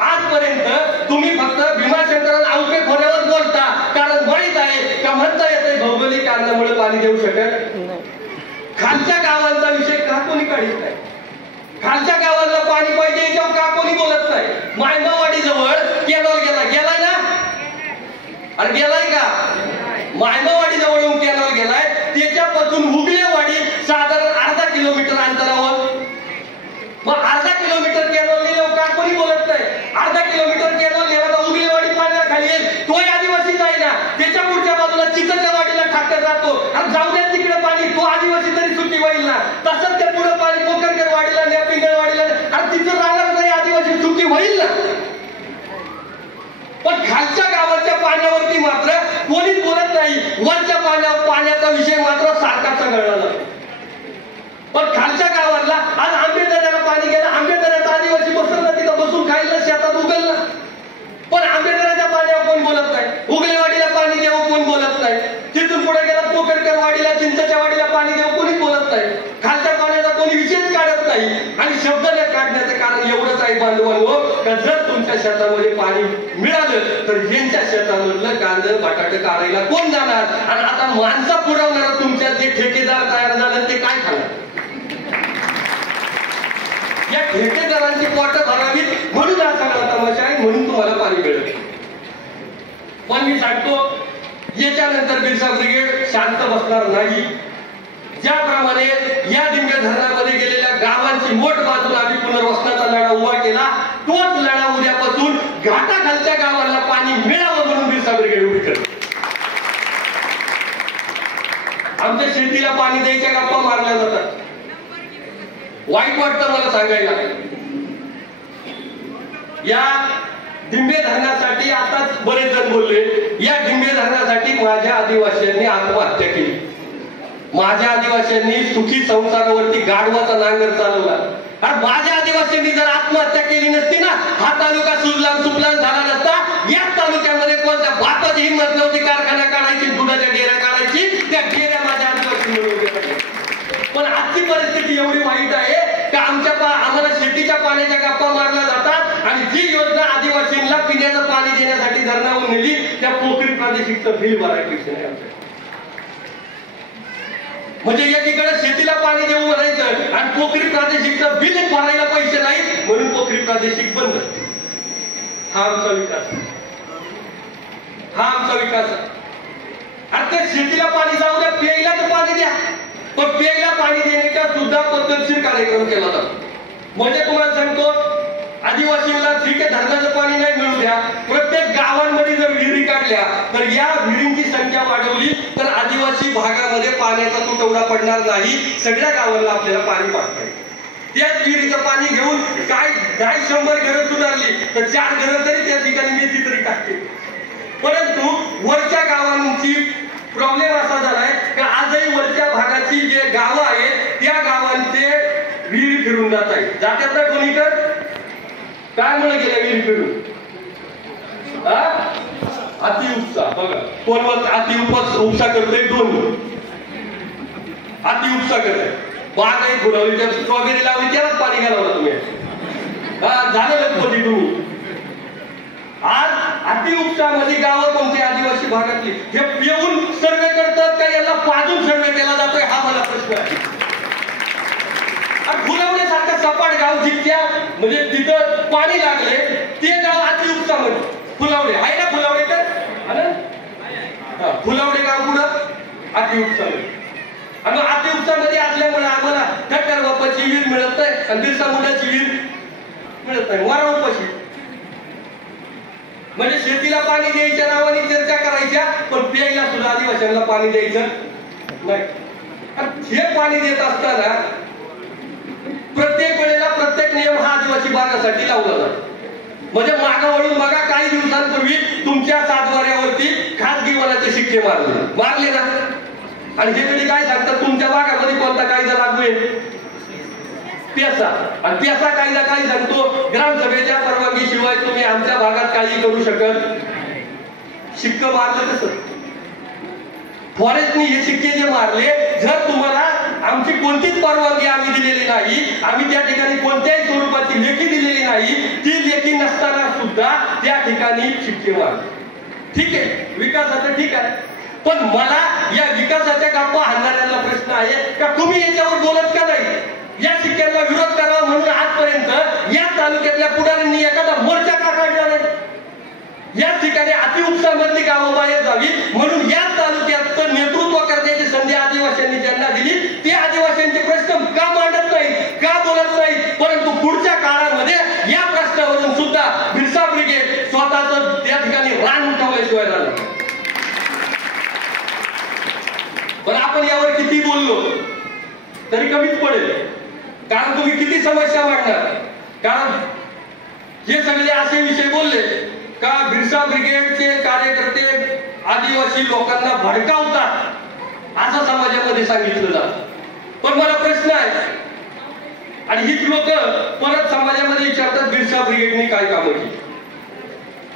आजपर्यंत तुम्ही फक्त भीमाशंकर औपे खोऱ्यावर बोलता, कारण माहित आहे का म्हणता येते भौगोलिक कारणामुळे पाणी देऊ शकत. खालच्या गावांचा विषय का कोणी काढत नाही. खालच्या गावाला पाणी पाहिजे याच्यावर का कोणी बोलत नाही. मायमावाडी जवळ कॅनॉल गेलाय ना, अरे गेलाय का? मायमावाडी जवळून कॅनॉल गेलाय, त्याच्यापासून हुगलेवाडी साधारण अर्धा किलोमीटर अंतरावर. मग अर्धा किलोमीटर कॅनॉल गेल्यावर का कोणी बोलत नाही. अर्धा किलोमीटर कॅनॉल गेला तर हुगलेवाडी पाण्याखाली येईल, तोही आदिवासीच आहे ना. त्याच्या पुढच्या बाजूला चिखलच्या वाडीला ठाकर राहतो, आणि जाऊ द्या तिकडे पाणी, तो आदिवासी तरी सुट्टी होईल ना. तसंच त्या पुढे पाणी पोखरकर वाडीला, पिंगळवाडीला, आणि तिथं राहणार नाही आदिवासी सुट्टी होईल ना. खालच्या गावाच्या पाण्यावरती मात्र कोणीच बोलत नाही. वरच्या पाण्याचा विषय मात्र सारखाच घडला. पण खालच्या गावाला आज आंबेदऱ्याला पाणी गेलं. आंबेदऱ्याचा आदिवासी बसला तिथं बसून खायला शेतात उगलला. पण आंबेदऱ्याच्या पाण्यावर कोण बोलत नाही. उगलेवाडीला पाणी देऊ कोण बोलत नाही. तिथून पुढे गेला पोकरकर वाडीला, चिंचच्या वाडीला पाणी देऊ कोणीच बोलत नाही. खालच्या पाण्याचा कोणी विषयच काढत नाही. आणि शब्द न काढण्याचं कारण एवढंच आहे बांधवांनो, का जर तुमच्या शेतामध्ये पाणी मिळालं तर यांच्या शेतामधलं कांदं बटाटे काढायला कोण जाणार. आणि आता माणसं पुरवणारा तुमच्या जे ठेकेदार तयार झालं ते काय खाणार. या ठेकेदारांची पोट भरावीत म्हणून हा सगळा तमाशा आहे. म्हणून तुम्हाला पाणी मिळेल. पण मी सांगतो याच्यानंतर बिरसा ब्रिगेड शांत बसणार नाही. ज्याप्रमाणे या डिंबे धरणामध्ये गेलेल्या गावांची मोठ बाजूला आम्ही पुनर्वसनाचा लढा उभा केला, तोच लढा उद्यापासून घाटाखालच्या गावांना पाणी मिळावं म्हणून बिरसा ब्रिगेड उभी करते. आमच्या शेतीला पाणी द्यायच्या गप्पा मारल्या जातात. वाईट वाटतं मला सांगायला. या डिंबे धरणासाठी आताच बरेच जण बोलले, या डिंबे धरणासाठी माझ्या आदिवासींनी आत्महत्या केली. माझ्या आदिवासींनी सुखी संसारावरती गाढवाचा नांगर चालवला. आणि माझ्या आदिवासींनी जर आत्महत्या केली नसती ना, हा तालुका सुजलाम सुफलाम झाला नसता. या तालुक्यामध्ये कोणत्या बापाची हिंमत नव्हती कारखाना काढायची, दुधाच्या डेऱ्या काढायची. त्या डेऱ्या माझ्या आदिवासी मिळवल्या. पण आजची परिस्थिती एवढी वाईट आहे की आम्हाला शेतीच्या पाण्याच्या गप्पा मारल्या जातात. आणि जी योजना आदिवासींना पिण्याचं पाणी देण्यासाठी धरणावरून नेली, त्या पोखरी प्रादेशिकचं बिल भरायला पैसे नाही आमच्या. म्हणजे एकीकडे शेतीला पाणी देऊ म्हणायचं आणि पोखरी प्रादेशिकचं बिल भरायला पैसे नाही म्हणून पोखरी प्रादेशिक बंद. हा आमचा विकास, हा आमचा विकास. अर्थात शेतीला पाणी जाऊ द्या, प्यायला तर पाणी द्या. पण प्यायला पाणी देण्याचा सुद्धा पद्धतशीर कार्यक्रम केला जातो. म्हणजे तुम्हाला सांगतो, आदिवासींना ठीक आहे धरणाचं पाणी नाही मिळू द्या, प्रत्येक गावांमध्ये जर विहिरी काढल्या तर या विहिरींची संख्या वाढवली तर आदिवासी भागामध्ये पाण्याचा तुटवडा पडणार नाही. सगळ्या गावांना आपल्याला पाणी पाठता येईल. त्याच विहिरीचं पाणी घेऊन काय 100 घरं सुधारली तर 4 घरं तरी त्या ठिकाणी मेथी तरी टाकते. परंतु वरच्या गावांची प्रॉब्लेम असा झालाय की आजही वरच्या भागाची जे गावं आहेत त्या गावांचे विहिरी फिरून जात आहेत. जात्यात ना कोणी तर काय म्हणून गेल्या विहिरी फिरून अतिउपसा. बघा कोण उपसा करतोय, 2 अतिउपसा करताय. बाग आहे फुलावली, त्या स्ट्रॉबेरी लावली त्यालाच पाणी घालवलं तुम्ही. झालं लखपती तुम्ही. आज अतिउपसामध्ये गावं कोणती आदिवासी भागातली हे पिऊन सर्वे करतात का याला पाजून सर्वे केला जातोय, हा मला प्रश्न आहे. फुलावण्यासारखं सपाट गाव जितक्या म्हणजे तिथं पाणी लागले ते गाव अतिउपसामध्ये फुलावडे आहे ना. फुलावडे तर फुलावडे गाव कुठं अतिउपसामध्ये. आणि अतिउपसामध्ये असल्यामुळे आम्हाला ठक्कर बाप्पाची विहीर मिळत नाही आणि बिरसा मुंडाची विहीर मिळत नाही. वारा उपाशी. म्हणजे शेतीला पाणी द्यायच्या नावाने चर्चा करायच्या पण प्यायला सुद्धा आदिवासींना पाणी द्यायचं नाही. हे पाणी देत असताना प्रत्येक वेळेला प्रत्येक नियम हा आदिवासी भागासाठी लावला जातो. म्हणजे मागं वळून बघा, काही दिवसांपूर्वी तुमच्या सातबाऱ्यावरती खासगी वनाचे शिक्के मारले ना. आणि हे पिढी काय सांगतात, तुमच्या भागामध्ये कोणता कायदा लागू आहे, पेसा. आणि पेसा कायदा काय सांगतो, ग्रामसभेच्या परवानगी शिवाय तुम्ही आमच्या भागात काही करू शकत. शिक्क मारलं कसं, फॉरेस्टनी हे शिक्के जे मारले, जर तुम्हाला आमची कोणतीच परवानगी आम्ही दिलेली नाही, आम्ही त्या ठिकाणी कोणत्याही स्वरूपाची लेखी दिलेली नाही, ती लेखी नसताना सुद्धा त्या ठिकाणी शिक्के मारले. ठीक आहे, विकासाचं ठीक आहे. पण मला या विकासाच्या गप्पा हाणणाऱ्यांना प्रश्न आहे का तुम्ही याच्यावर बोलत का नाही. या शिक्क्यांना विरोध करावा म्हणून आजपर्यंत या तालुक्यातल्या पुढाऱ्यांनी एखादा मोर्चा का काढला नाही. या ठिकाणी अतिउपसामधली गावं बाहेर जावी म्हणून या तालुक्याचं नेतृत्व करण्याची संधी आदिवासींनी ज्यांना दिली ते आदिवासींचे प्रश्न का मांडत नाहीत, का बोलत नाहीत. परंतु पुढच्या काळामध्ये या प्रश्नावरून सुद्धा बिरसा ब्रिगेड स्वतःच त्या ठिकाणी रान उठवल्याशिवाय राहणार. पण आपण यावर किती बोललो तरी कमीच पडेल. कारण तुम्ही किती समस्या मांडणार. कारण हे सगळे असे विषय बोलले का बिरसा ब्रिगेडचे कार्यकर्ते आदिवासी लोकांना भडकावतात असं समाजामध्ये सांगितलं जातं. पण मला प्रश्न आहे, आणि हीच लोक परत समाजामध्ये विचारतात बिरसा ब्रिगेडने काय कामं केली.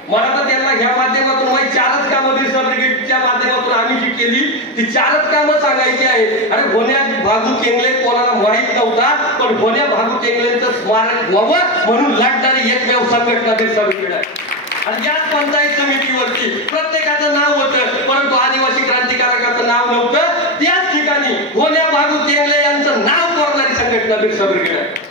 मला तर त्यांना ह्या माध्यमातून माहिती 4च कामं बिरसा ब्रिगेडच्या माध्यमातून आम्ही जी केली ती 4च कामं सांगायची आहेत. अरे भोन्या भागू केंगले कोणाला माहित नव्हता, पण भोन्या भागू केंगलेंचं स्मारक व्हावं म्हणून लढणारी एकमेव संघटना बिरसा ब्रिगेड आहे. आणि याच पंचायत समितीवरती प्रत्येकाचं नाव होतं, परंतु आदिवासी क्रांतिकारकाचं नाव नव्हतं. त्याच ठिकाणी भोन्या भागू केंगले यांचं नाव कोरणारी संघटना बिरसा ब्रिगेड आहे.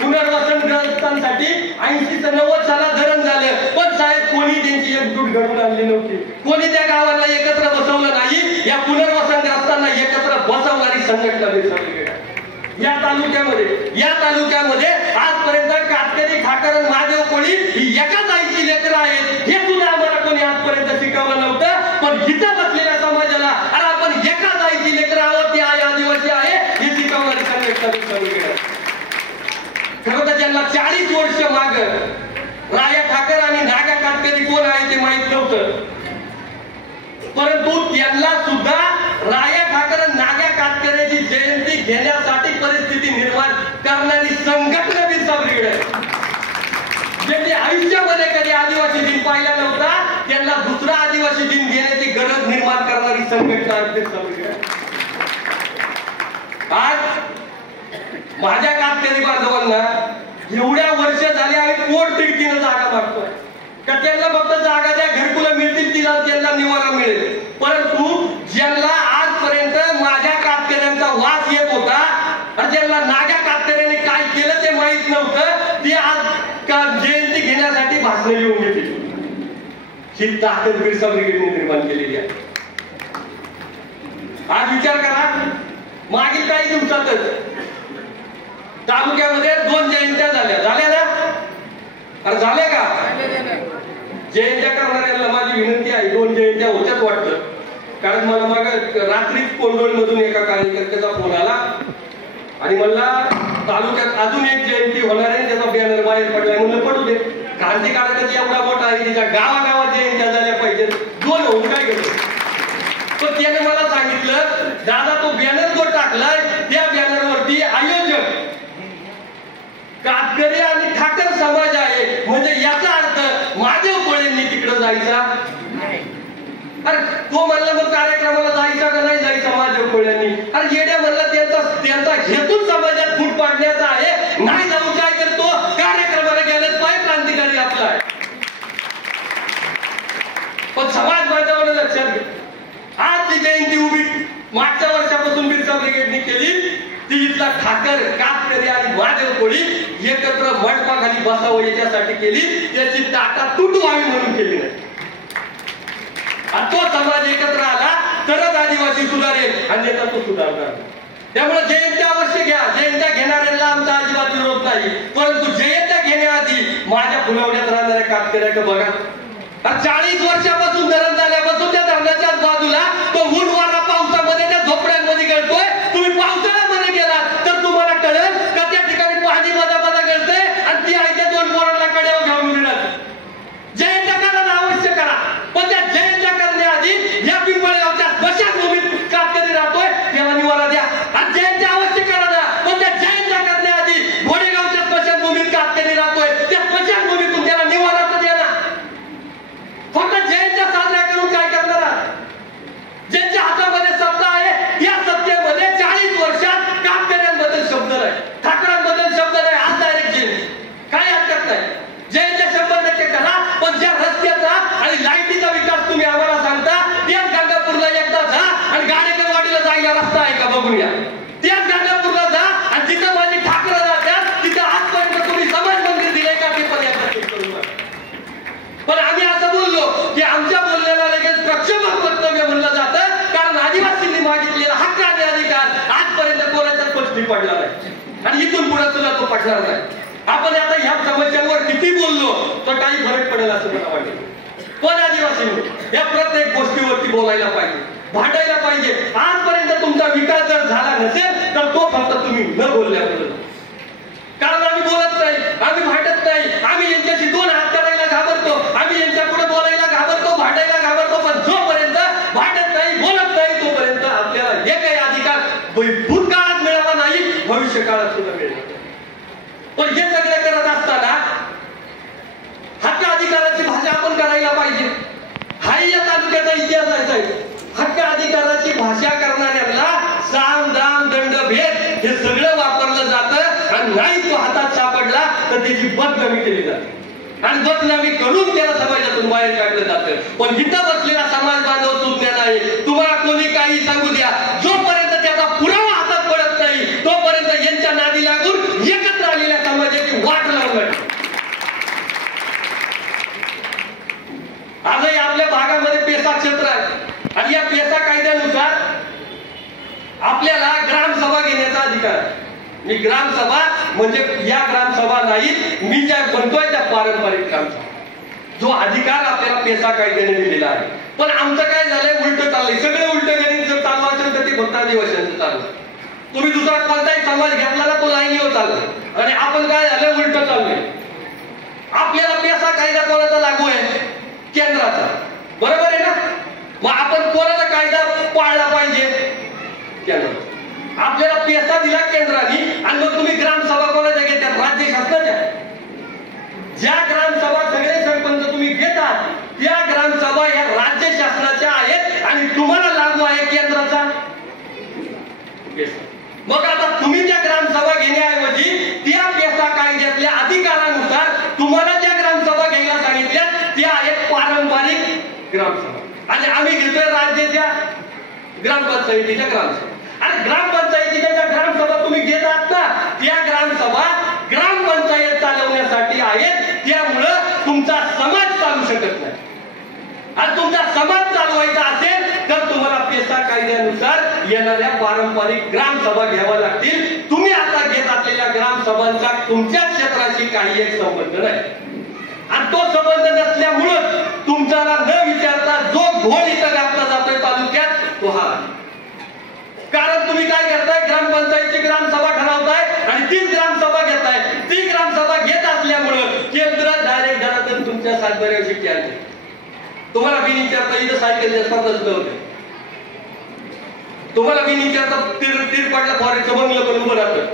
पुनर्वसन ग्रस्तांसाठी 80 ते 90 साला धरण झालं, पण साहेब कोणी त्यांची एकजूट घडवून आणली नव्हती. कोणी त्या गावाला एकत्र बसवलं नाही. या पुनर्वसन ग्रस्तांना एकत्र बसवणारी संघटना बिरसा ब्रिगेड आहे. या तालुक्यामध्ये आजपर्यंत कातकरी, ठाकर आणि महादेव कोळी ही एकाच आईची लेकरं आहेत. हे सुद्धा आम्हाला कोणी आजपर्यंत शिकवलं नव्हतं. पण इथं बसलेल्या समाजाला अरे आपण एकाच आईची लेकरं आहोत, ती आई आदिवासी आहे हे शिकवणारी संघटना बिरसा ब्रिगेड आहे. खरं तर त्यांना 40 वर्ष माग राया ठाकर आणि नागा कातकरी कोण आहे ते माहित नव्हतं, परंतु त्यांना सुद्धा राया ठाकर आणि नागा कातकऱ्याची जयंती घेण्यासाठी परिस्थिती निर्माण करणारी संघटना बिरसा ब्रिगेड आहे. ज्यांनी आयुष्यामध्ये कधी आदिवासी दिन पाहिला नव्हता त्यांना दुसरा आदिवासी दिन घेण्याची गरज निर्माण करणारी संघटना बिरसा ब्रिगेड आहे. आज माझ्या कातकरी बांधवांना एवढ्या वर्ष झाले आम्ही कोर्ट खिडकीनं जागा मागतोय का त्यांना फक्त जागा द्या, घरकुलं मिळतील, तिला त्यांना निवारा मिळेल. परंतु ज्यांना आजपर्यंत माझ्या कातकऱ्यांचा वास येत होता आणि ज्यांना नागा कातकऱ्याने काय केलं ते माहित नव्हतं, ते आज जयंती घेण्यासाठी भाषण लिहून घेतली. ही ताकद बिरसा ब्रिगेडने निर्माण केलेली आहे. आज विचार करा, मागील काही दिवसातच तालुक्यामध्ये 2 जयंत्या झाल्या ना? अरे झाल्या का? जयंत्या करणाऱ्यांना माझी विनंती आहे, 2 जयंत्या होत्याच वाटतं. कारण मला मग रात्रीच कोंडोळ मधून एका कार्यकर्त्याचा फोन आला आणि म्हणला तालुक्यात अजून एक जयंती होणार आहे, त्याचा बॅनर बाहेर पडलाय. म्हणलं पडू दे, क्रांतिकारकाची एवढा मोठा आहे, तिच्या गावागावात जयंत्या झाल्या पाहिजेत, 2 होऊन काय घेतो. पण त्याने मला सांगितलं दादा तो बॅनर जो टाकलाय त्या बॅनरवरती आयोजक कातकरी आणि ठाकर समाज आहे, म्हणजे याचा अर्थ महादेव कोळेंनी तिकडे जायचा. अरे तो म्हणला मग कार्यक्रमाला जायचा का नाही जायचा महादेव कोळेंनी? अरे येड्या म्हणला त्यांचा हेतू समाजात फूट पाडण्याचा आहे, नाही जाऊन काय करतो कार्यक्रमाला गेलेच पाहिजे, क्रांतिकारी आपला आहे. पण समाज बांधवांना लक्षात घे, आज जी जयंती उभी मागच्या वर्षापासून बिरसा ब्रिगेडने केली ती इथला ठाकर, कातकरी आणि महादेव कोळी एकत्र मंडपाखाली बसावं याच्यासाठी केली. त्याची ताटा तुटू व्हावी म्हणून केली नाही. आणि तो समाज एकत्र आला तरच आदिवासी सुधारेल, अन्यथा तो सुधारणार. त्यामुळे जयंत्या अवश्य घ्या, जयंत्या घेणाऱ्यांना आमचा अजिबात विरोध नाही, परंतु जयंत्या घेण्याआधी माझ्या फुलवड्यात राहणाऱ्या कातकऱ्याकडे बघा. 40 वर्षापासून धरण झाल्यापासून त्या धरणाच्याच बाजूला तो ऊन वारा पावसामध्ये त्या झोपड्यांमध्ये गळतोय. तुम्ही पावसाळ्यामध्ये गेलात तर तुम्हाला कळेल का त्या ठिकाणी पाणी बदा गळतंय आणि ती आई त्या 2 पोरांना कड्यावर घेऊन उभी राहते. जयंत्या करा अवश्य करा, पण त्या जयंत्या करण्याआधी या पिंपळगावच्या स्मशानभूमीत कातकरी राहतोय त्याला निवारा द्या. आणि जयंत्या अवश्य करा ना, पण त्या जयंत्या करण्याआधी घोडेगावच्या स्मशानभूमीत कातकरी राहतोय त्या स्मशानभूमीतून त्याला निवारा तर द्या ना. फक्त जयंत्या साजऱ्या करून काय करणार? ज्यांच्या हातामध्ये सत्ता आहे या सत्तेमध्ये 40 वर्षात कातकऱ्यांबद्दल शब्द नाही, ठाकरांबद्दल शब्द नाही. आज डायरेक्ट जयंती काय हरकत नाही, जयंत्या 100% करा, पण ज्या रस्त्याचा आणि लाईटीचा विकास तुम्ही आम्हाला सांगता त्याच गंगापूरला एकदा जा आणि गाडेकरवाडीला जायला रस्ता आहे का बघून या. त्याच गंगापूरला जा आणि जिथं माझी ठाकरं जातात तिथं आजपर्यंत तुम्ही समाज मंदिर दिले का ते पण एकदा चेक करून बघा. पण आम्ही असं बोललो की आमच्या बोलण्याला लगेच प्रक्षोभक वक्तव्य म्हणलं जातं, कारण आदिवासींनी मागितलेला हक्क आणि अधिकार आजपर्यंत कोणाच्याच पक्षी पडला नाही आणि इथून पुढे सुद्धा तो पडणार नाही. आपण आता ह्या समस्यांवर किती बोललो तर काही फरक पडेल असं मला वाटतं. पण आदिवासींनी या प्रत्येक गोष्टीवरती बोलायला पाहिजे, भांडायला पाहिजे. आजपर्यंत तुमचा विकास जर झाला नसेल तर तो फक्त तुम्ही न बोलल्याबद्दल, कारण आम्ही बोलत नाही, आम्ही भांडत नाही, आम्ही यांच्याशी 2 हात करायला घाबरतो, आम्ही यांच्या भांडायला घाबरतो, पण जोपर्यंत भांडत नाही, बोलत नाही, तोपर्यंत आपल्याला हे काही अधिकार भूतकाळात मिळाला नाही, भविष्य काळात सुद्धा मिळणार. पण हे सगळे करत असताना हक्क अधिकाराची भाषा आपण करायला पाहिजे. हाही या तालुक्याचा इतिहास आहे साहेब. हक्क अधिकाराची भाषा करणाऱ्यांना साम दाम दंड भेद हे सगळं वापरलं जातं, आणि नाही तो हातात सापडला तर त्याची बदनामी केली जाते, आणि बदनामी करून त्याला समाजातून बाहेर काढलं जातं. पण इथं बसलेला समाज बांधव सुज्ञ नाही. तुम्हाला कोणी काही सांगू द्या, जोपर्यंत त्याचा पुरावा हातात पडत नाही तोपर्यंत यांच्या नादी लागून एकत्र आलेल्या समाजाची वाट लावून आजही आपल्या भागामध्ये पेसा क्षेत्र आहे, आणि या पेसा कायद्यानुसार आपल्याला ग्रामसभा घेण्याचा अधिकार आहे. मी ग्रामसभा म्हणजे या ग्रामसभा नाही, मी ज्या म्हणतोय त्या पारंपरिक ग्रामसभा, जो अधिकार आपल्याला पेसा कायद्याने दिलेला आहे. पण आमचं काय झालंय, उलट चाललंय. सगळे उलट गणित जर चालू असेल तर ते फक्त आदिवासींचं चालू. तुम्ही दुसरा कोणताही समाज घेतला ना, तो लाईनीवर चाललाय, आणि आपण काय झालं, उलट चाललंय. आपल्याला पेसा कायदा कोणाचा लागू आहे, केंद्राचा, बरोबर आहे ना. मग आपण कोणाचा कायदा पाळला पाहिजे, केंद्राचा. आपल्याला पेसा दिला केंद्राने, आणि मग तुम्ही ग्रामसभा कोणाच्या घेतात, राज्य शासनाच्या. ज्या ग्रामसभा सगळे सरपंच तुम्ही घेतात त्या ग्रामसभा या राज्य शासनाच्या आहेत, आणि तुम्हाला लागू आहे केंद्राचा पेसा. मग आता तुम्ही त्या ग्रामसभा घेण्याऐवजी त्या पेसा कायद्यातल्या अधिकारानुसार तुम्हाला ज्या ग्रामसभा घ्यायला सांगितल्या त्या आहेत पारंपरिक ग्रामसभा, आणि आम्ही घेतोय राज्याच्या ग्रामपंचायतीच्या ग्रामसभा. आणि ग्रामपंचायतीच्या ज्या ग्रामसभा तुम्ही घेतात ना, त्या ग्रामसभा ग्रामपंचायत चालवण्यासाठी आहेत. त्यामुळं तुमचा समाज चालू शकत नाही, आणि तुमचा समाज चालवायचा असेल तर तुम्हाला पेसा कायद्यानुसार येणाऱ्या पारंपरिक ग्रामसभा घ्याव्या लागतील. तुम्ही आता घेत असलेल्या ग्रामसभांचा तुमच्या क्षेत्राशी काही एक संबंध नाही, आणि तो संबंध नसल्यामुळं तुमच्याला न विचारता जो घोळ इथं घातला जातोय तालुक्यात तो हा. कारण तुम्ही काय करताय, ग्रामपंचायतची ग्रामसभा ठरवताय आणि तीच ग्रामसभा घेताय. ती ग्रामसभा घेत असल्यामुळं केंद्र डायरेक्ट धरातून तुमच्या सातबाऱ्यावर शिट्टी आणते. तुम्हाला बिन विचारता इथं सायकलच्या स्पर्धा सुद्धा होते. तुम्हाला बिन विचारता तीर पडला फॉरेस्टचं बंगलं पण उभं राहतं.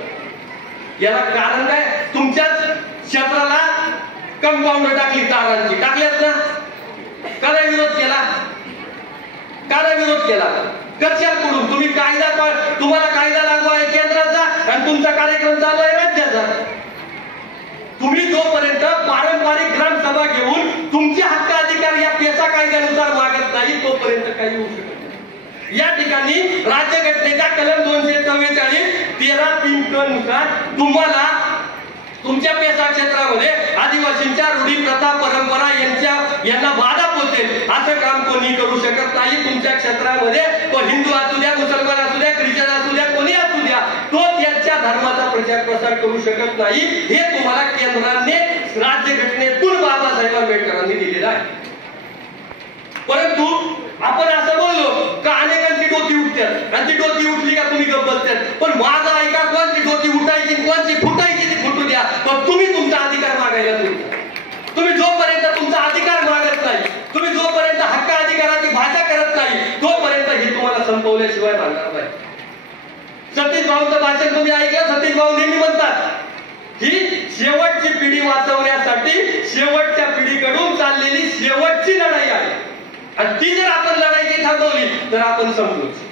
याला कारण काय, तुमच्याच क्षेत्राला कंपाऊंड टाकली तारांची, टाकल्यात ना. का विरोध केला, का विरोध केला, कशाकडून? तुम्ही कायदा, तुम्हाला कायदा लागू आहे केंद्राचा, आणि तुमचा कार्यक्रम चालू आहे राज्याचा. तुम्ही जोपर्यंत पारंपरिक ग्रामसभा घेऊन तुमचे हक्क अधिकार या पेसा कायद्यानुसार मागत नाही तोपर्यंत काही होऊ शकत नाही. या ठिकाणी राज्यघटनेच्या कलम 244 13(3) नुसार तुम्हाला तुमच्या पेसा क्षेत्रामध्ये आदिवासींच्या रूढी प्रथा परंपरा यांना बाधा पोहोचेल असं काम कोणी करू शकत नाही. तुमच्या क्षेत्रामध्ये तो हिंदू असू द्या, मुसलमान असू द्या, ख्रिश्चन असू द्या, कोणी असू द्या, तो त्यांच्या धर्माचा प्रचार प्रसार करू शकत नाही. हे तुम्हाला केंद्राने राज्यघटनेतून बाबासाहेब आंबेडकरांनी दिलेलं आहे. परंतु आपण असं बोललो का अनेकांची डोकी उठतात, आणि ती डोकी उठली का तुम्ही गप्प बसतात. पण माझा ऐका, कोणती डोकी उठायची कोणती फुटायची ती फुटू द्या, पण तुम्ही तुमचा अधिकार मागायला तुम्ही जोपर्यंत तुमचा अधिकार मागत नाही, तुम्ही जोपर्यंत हक्क अधिकाराची भाषा करत नाही तोपर्यंत हे तुम्हाला संपवल्याशिवाय राहणार नाही. सतीश भाऊंचं भाषण तुम्ही ऐकलं. सतीश भाऊ नेहमी म्हणतात ही शेवटची पिढी वाचवण्यासाठी शेवटच्या पिढीकडून चाललेली शेवटची लढाई आहे, आणि ती जर आपण लढाई थांबवली तर आपण संपलोच.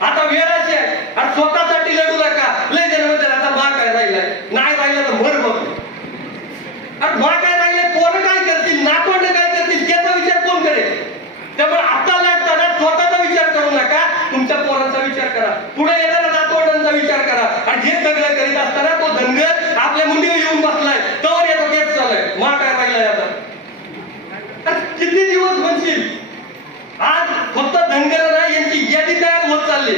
आता वेळ अशी आहे, आणि स्वतःसाठी लढू नका. लय जण म्हणतात आता मा काय राहिलाय, नाही राहिलं तर मर बघ. आणि मा काय राहिले, पोरं काय करतील, नातवंड काय करतील त्याचा विचार कोण करेल. त्यामुळे आता लढताना स्वतःचा विचार करू नका, तुमच्या पोरांचा विचार करा, पुढे येणाऱ्या नातवंडांचा विचार करा. आणि हे सगळं करीत असताना तो धनगर आपल्या मुंडीवर येऊन बसलाय, तर येतो तेच चालय, मा काय राहिलाय. आता किती दिवस म्हणशील. आज फक्त धनगर नाही, यांची यादी तयार होत चालली.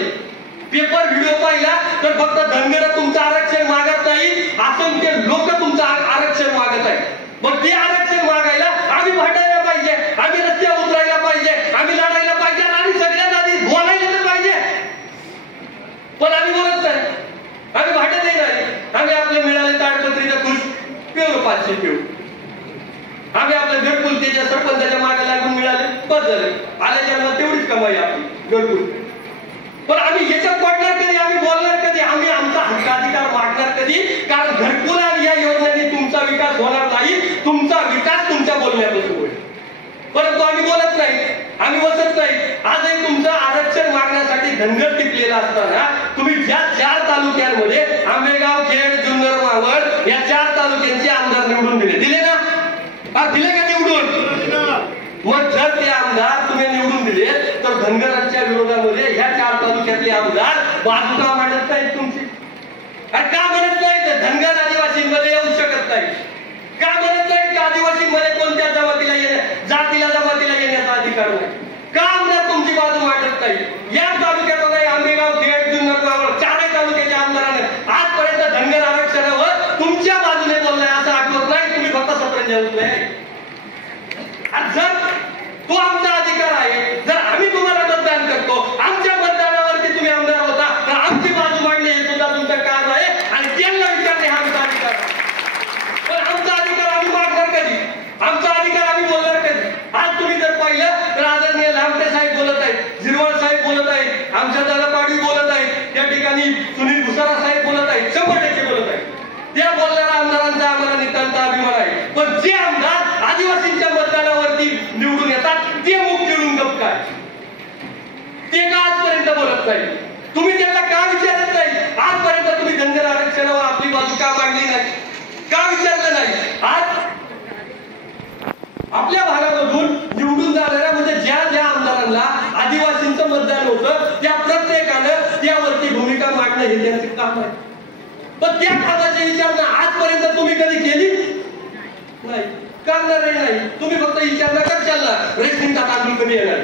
पेपर व्हिडिओ पाहिला तर फक्त धनगर तुमचं आरक्षण मागत नाही, असंख्य लोक तुमचं आरक्षण मागत आहे. मग ते आरक्षण मागायला आम्ही भांडायला पाहिजे, आम्ही रस्त्यावर उतरायला पाहिजे, आम्ही लढायला पाहिजे, आणि सगळ्यात आधी बोलायला तर पाहिजे. पण आम्ही बोलत नाही, आम्ही भांडतही नाही. आम्ही आपले मिळाले ताडपत्रीचं खुश पिऊ 500 पिऊ. आम्ही आपल्या घरकुल त्याच्या सरपंचाच्या मागे लागून मिळाले कमाई आपली घरगुती. पण आम्ही याच्यात पडणार कधी, आम्ही बोलणार कधी, आम्ही आमचा हक्काधिकार मागणार कधी? कारण घरकुल आणि या योजनेने तुमचा विकास होणार नाही, तुमचा विकास तुमच्या बोलण्यापासून होईल. परंतु आम्ही बोलत नाही, आम्ही बसत नाही. आजही तुमचं आरक्षण मागण्यासाठी धनगर टिकलेला असताना तुम्ही ज्या 4 तालुक्यांमध्ये आंबेगाव, खेड, जुन्नर, मावळ या 4 तालुक्यांचे आमदार निवडून दिले ना? दिले का निवडून? मग जर ते आमदार तुम्ही निवडून दिले तर धनगरांच्या विरोधामध्ये ह्या 4 तालुक्यातले आमदार बाजू का मांडत नाहीत तुमची? का म्हणत नाहीत धनगर आदिवासींमध्ये येऊ शकत नाही? का म्हणत नाहीत की आदिवासींमध्ये कोणत्या जमातीला जमातीला येण्याचा अधिकार नाही? का आमदार तुमची बाजू मांडत नाही? या तालुक्यात नाही, आंबेगाव, खेड, जुन्नर, मावळ 4 तालुक्याच्या आमदाराने आजपर्यंत धनगर आरक्षणावर तुमच्या बाजूने बोललाय असं आठवत नाही. तुम्ही फक्त सतरंजा उचलाय. जर तो आमचा अधिकार आहे, जर आम्ही तुम्हाला मतदान करतो, आमच्या मतदानावरती तुम्ही आमदार होता, तर आमची बाजू मांडणे हे सुद्धा तुमचं काम आहे आणि त्यांना विचारणे हा आमचा अधिकार. पण आमचा अधिकार आम्ही मागणार कधी? आमचा अधिकार आम्ही बोलणार कधी? आज तुम्ही जर पाहिलं तर आदरणीय लांबटे साहेब बोलत आहेत, झिरवळ साहेब बोलत आहेत, आमच्या दादा पाडवी बोलत आहेत, त्या ठिकाणी सुनील भुसारा साहेब बोलत आहेत, 100% बोलत आहेत. त्या बोलणाऱ्या आमदारांचा आम्हाला नितांत अभिमान आहे. पण जे आमदार आदिवासींच्या मतदानावरती निवडून येतात ते मुख गिळून गप्प काय? ते का आजपर्यंत बोलत नाही? तुम्ही त्यांना का विचारत नाही? आजपर्यंत तुम्ही धनगर आरक्षणावर आपली बाजू का मांडली नाही? का विचारलं नाही? आज आपल्या भागामधून निवडून जाणाऱ्या म्हणजे ज्या आमदारांना आदिवासींचं मतदान होतं त्या प्रत्येकानं त्यावरती भूमिका मांडणं हे त्यांचे काम आहे. पण त्या कामाचे विचारणा आजपर्यंत तुम्ही कधी केली नाही, करणारही नाही. तुम्ही फक्त विचारणा कर चालला रेशनिंगचा तांदूळ कधी येणार.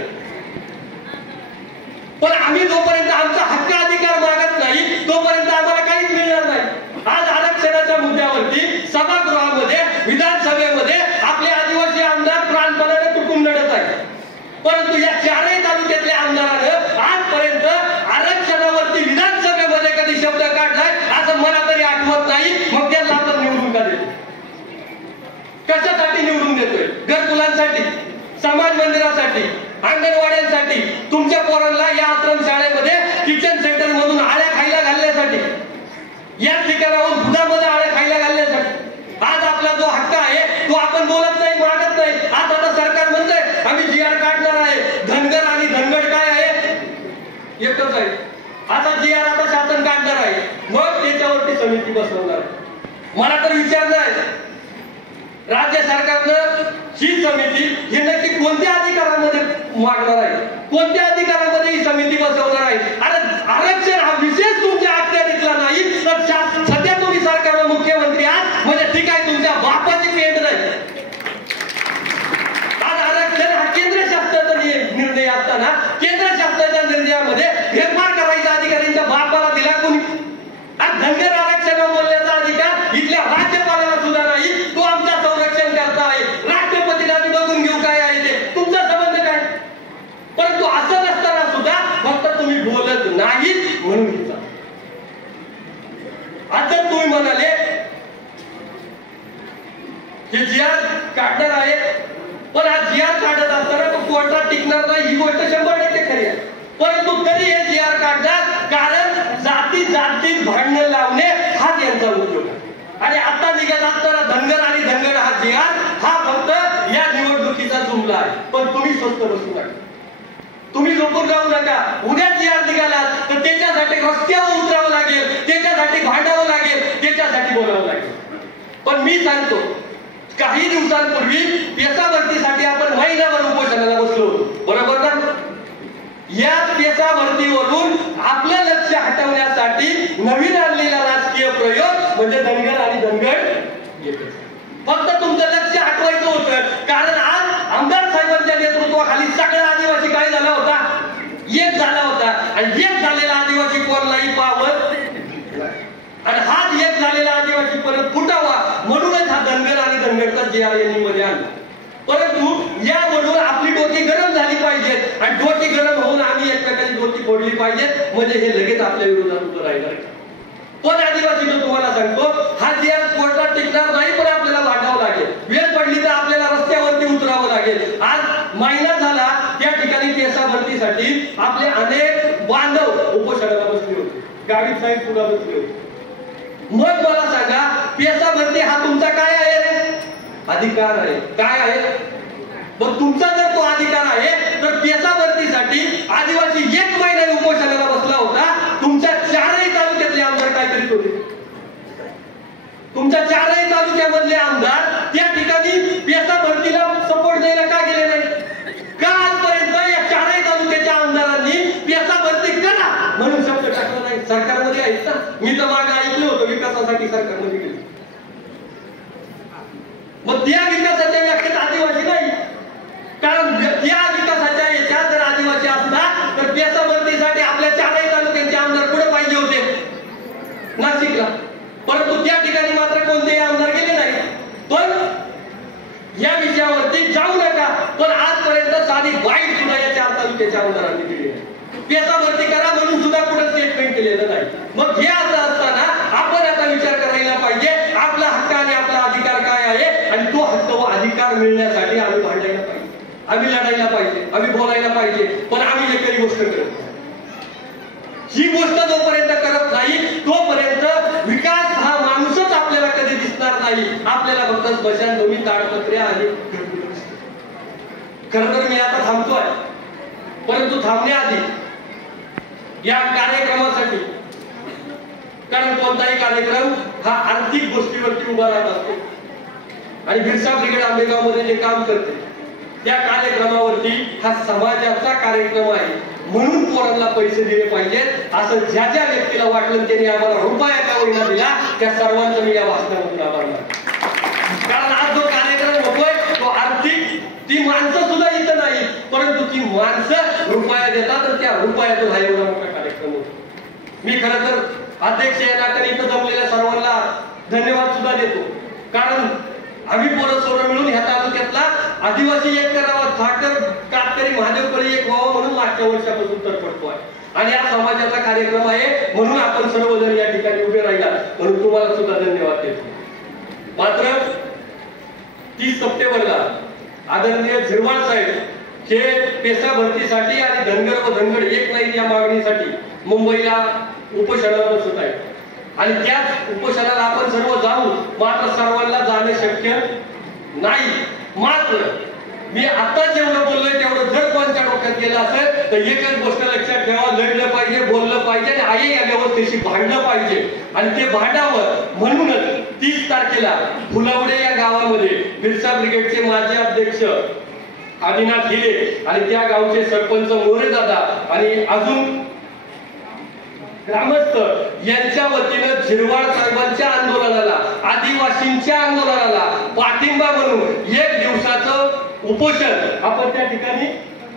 पण आम्ही जोपर्यंत आमचा हक्क अधिकार मागत नाही तोपर्यंत आम्हाला काहीच मिळणार नाही. आज आरक्षणाच्या मुद्द्यावरती सभागृहामध्ये, विधानसभेमध्ये आपले आदिवासी आमदार प्राणपणाने तुटून लढत आहेत. परंतु या 4 तालुक्यातल्या आमदारानं आजपर्यंत आरक्षणावरती विधानसभेमध्ये कधी शब्द काढलाय असं मला तरी आठवत नाही. मग त्यांना आपण निवडून का देतो? कशासाठी निवडून देतोय? घरकुलांसाठी, समाज मंदिरासाठी, अंगणवाड्यांसाठी, तुमच्या पोरांना या आश्रमशाळेमध्ये किचन सेंटर मधून आळ्या खायला घालण्यासाठी, या ठिकाणाहून दुधामध्ये आळ्या खायला घालण्यासाठी. आज आपला जो हक्क आहे तो आपण बोलत नाही, मागत नाही. आता सरकार म्हणतंय आम्ही GR काढणार आहे. धनगर आणि धनगड काय आहे? एकच आहे. आता GR आता शासन काढणार आहे, मग त्याच्यावरती समिती बसवणार. मला तर विचारणं आहे राज्य सरकारनं ही समिती ही नक्की कोणत्या अधिकारामध्ये मागणार आहे, कोणत्या अधिकारामध्ये ही समिती बसवणार आहे? अरे आरक्षण हा विशेष तुमच्या अखत्यारीतला नाही तर सध्या तुम्ही सरकारला मुख्यमंत्री आहात म्हणजे ठीक आहे, तुमच्या बापाची पेंड नाही. आज आरक्षण हा केंद्र शासनाचा निर्णय असताना केंद्र शासनाच्या निर्णयामध्ये फेरफार करायचा अधिकाऱ्यांच्या बापाला दिला कोणी? आज धनगर आरक्षण बोलण्याचा अधिकार इथल्या राज्यपालाला सुद्धा नाही. तो आमचा संरक्षण करता आहे. राष्ट्रपतीला बघून घेऊ काय आहे ते, तुमचा संबंध काय? परंतु असं नसताना सुद्धा फक्त तुम्ही बोलत नाहीत म्हणून आज जर तुम्ही म्हणाले हे GR काढणार आहे, पण हा GR काढत असताना तो कोर्टात टिकणार नाही ही गोष्ट 100% खरी आहे. परंतु तरी हे GR काढतात कारण जातीत भांडण लावणे हा त्यांचा उद्योग आहे. आणि आता निघत असताना धनगर आणि धनगड हा GR हा फक्त या निवडणुकीचा जुमला आहे. पण तुम्ही स्वस्त बसू नका, तुम्ही झोपून राहू नका. उद्या GR निघाला तर त्याच्यासाठी रस्त्यावर उतरावं लागेल, त्याच्यासाठी भांडावं लागेल, त्याच्यासाठी बोलावं लागेल. पण मी सांगतो काही दिवसांपूर्वी पेसा भरतीसाठी आपण महिनाभर उपोषणाला बसलो होतो, बरोबर ना? या पेसा भरतीवरून आपलं लक्ष हटवण्यासाठी नवीन आणलेला राजकीय प्रयोग म्हणजे धनगर आणि धनगड एकच. फक्त तुमचं लक्ष हटवायचं होतं कारण आज आमदार साहेबांच्या नेतृत्वाखाली सगळा आदिवासी काय झाला होता? एक झाला होता. आणि एक झालेला आदिवासी कोणलाही पावत आणि हाच एक झालेला आदिवासी परत फुटावा म्हणूनच हा धनगर आणि धनगडचा GR मध्ये आणला. परंतु यामधून आपली डोकी गरम झाली पाहिजेत आणि डोकी गरम होऊन आम्ही एकमेकांची डोकी फोडली पाहिजेत म्हणजे हे लगेच आपल्या विरोधात उभं राहिलं. पण आदिवासी जो तुम्हाला सांगतो हा GR कोर्टात टिकणार नाही, पण आपल्याला वाटावं लागेल. वेळ पडली तर आपल्याला रस्त्यावरती उतरावं लागेल. आज महिना झाला त्या ठिकाणी पेसा भरतीसाठी करण्यासाठी आपले अनेक बांधव उपोषणाला बसले होते, गावित साहेब सुद्धा बसले होते. मग मला सांगा, पेसा भरती हा तुमचा काय आहे? अधिकार आहे. काय आहे? पण तुमचा जर तो अधिकार आहे तर पेसा भरतीसाठी आदिवासी 1 महिना उपोषणाला बसला होता. तुमच्या 4ही तालुक्यातले आमदार काय करीत होते? तुमच्या 4ही तालुक्यामधले आमदार त्या ठिकाणी पेसा भरतीला सपोर्ट द्यायला का गेले नाही? का आजपर्यंत या 4ही तालुक्याच्या आमदारांनी पेसा भरती करा म्हणून शब्द टाकला नाही? सरकारमध्ये आहेत ना. मी तर मागे ऐकलं होतं विकासासाठी सरकारमध्ये गेले. मग त्या विकासाच्या व्याख्येत आदिवासी नाही, कारण त्या विकासाच्या याच्यात जर आदिवासी असतात तर पेसा भरतीसाठी आपल्या 4ही तालुक्यांचे आमदार कुठे पाहिजे होते? नाशिकला. परंतु त्या ठिकाणी मात्र कोणतेही आमदार गेले नाही. पण या विषयावरती जाऊ नका, पण आजपर्यंत साधी वाईट सुद्धा या 4 तालुक्याच्या आमदारांनी केली नाही. पेसा भरती करा म्हणून सुद्धा कुठे स्टेटमेंट केलेलं नाही. मग हे असं असताना आपण आता विचार करायला पाहिजे आपला हक्क आणि आपला अधिकार काय आहे, आणि तो हक्क व अधिकार मिळण्यासाठी आम्ही भांडायला पाहिजे, आम्ही लढायला पाहिजे, आम्ही बोलायला पाहिजे. पण आम्ही एकही गोष्ट करत नाही. ही गोष्ट जोपर्यंत करत नाही तोपर्यंत विकास हा माणूसच आपल्याला कधी दिसणार नाही. आपल्याला फक्त स्मशानभूमी, ताडपत्रे आणि खरं तर मी आता थांबतोय, परंतु थांबण्याआधी या कार्यक्रमासाठी, कारण कोणताही कार्यक्रम हा आर्थिक गोष्टीवरती उभा राहत असतो आणि बिरसा ब्रिगेड आंबेगाव मध्ये जे काम करते त्या कार्यक्रमावरती हा समाजाचा कार्यक्रम आहे म्हणून पोरांना पैसे दिले पाहिजेत असं ज्या ज्या व्यक्तीला वाटलं त्यांनी आम्हाला रुपयाचा होईना दिला त्या सर्वांचा मी या भाषणामधून आभार मानतो. कारण आज जो कार्यक्रम होतोय तो आर्थिक, ती माणसं सुद्धा इथं नाही, परंतु ती माणसं रुपया देतात तर त्या रुपयातून हा एवढा मोठा कार्यक्रम होतो. मी खरं तर अध्यक्ष या नात्याने इथं जमलेल्या सर्वांना धन्यवाद सुद्धा देतो, कारण आम्ही पोरं सोरं मिळून ह्या तालुक्यातला आदिवासी एक करावा, ठाकर कातकरी महादेवकडे एक व्हावं म्हणून मागच्या वर्षापासून तडफडतोय. आणि हा समाजाचा कार्यक्रम आहे म्हणून आपण सर्वजण या ठिकाणी उभे राहिला, म्हणून तुम्हाला सुद्धा धन्यवाद देतो. मात्र 30 सप्टेंबरला आदरणीय झिरवाळ साहेब हे पेसा भरतीसाठी आणि धनगर व धनगर एक नाही या मागणीसाठी मुंबईला उपोषणाला बसत आहेत. आणि त्याच उपोषणाला आपण सर्व जाऊ, मात्र सर्वांना जाणे शक्य नाही. मात्र मी आता जेवढं बोललोय तेवढं जर कोणत्या डोक्यात गेलं असेल तर एकच गोष्ट लक्षात ठेवा, लढलं पाहिजे, बोललं पाहिजे आणि आई या व्यवस्थेशी भांडलं पाहिजे. आणि ते भांडावं म्हणूनच 30 तारखेला फुलवडे या गावामध्ये बिरसा ब्रिगेडचे माजी अध्यक्ष आदिनाथ हिले आणि त्या गावचे सरपंच मोरे दादा आणि अजून ग्रामस्थ यांच्या वतीनं झिरवाळ साहेबांच्या आंदोलनाला, आदिवासींच्या आंदोलनाला पाठिंबा म्हणून 1 दिवसाचं उपोषण आपण त्या ठिकाणी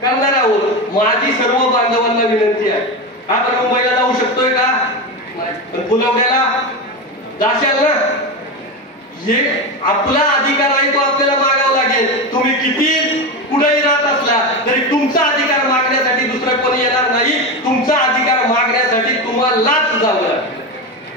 करणार आहोत. माझी सर्व बांधवांना विनंती आहे, आपण मुंबईला जाऊ शकतोय का? पण फुलवड्याला जाशाल ना? हे आपला अधिकार आहे, तो आपल्याला मागावा लागेल. तुम्ही किती कुठेही राहत असला तरी तुमचा अधिकार मागण्यासाठी दुसरं कोणी येणार नाही. तुमचा अधिकार मागण्यासाठी तुम्हालाच जावं लागेल.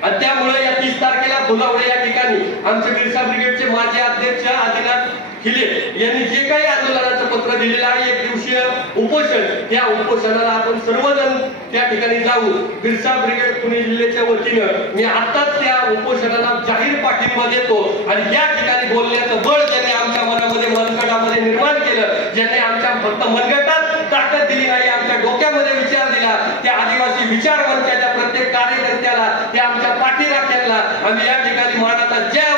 आणि त्यामुळे या 30 तारखेला फुलवडे या ठिकाणी आमचे बिरसा ब्रिगेडचे माजी अध्यक्ष आदिनाथ हिले यांनी जे काही आंदोलनाचं पत्र दिलेलं आहे 1 दिवसीय उपोषण, त्या उपोषणाला आपण सर्वजण त्या ठिकाणी जाऊ. बिरसा ब्रिगेड पुणे जिल्ह्याच्या वतीनं मी आताच त्या उपोषणाला जाहीर पाठिंबा देतो. आणि या ठिकाणी बोलण्याचं बळ ज्यांनी आमच्या मनामध्ये, मनगटामध्ये निर्माण केलं, ज्यांनी आमच्या फक्त मनगटात ताकद दिली नाही, आमच्या डोक्यामध्ये विचार दिला, त्या आदिवासी विचार मंचाच्या प्रत्येक कार्यकर्त्याला, त्या आमच्या पाठीराख्यांना आम्ही या ठिकाणी मानाचा जय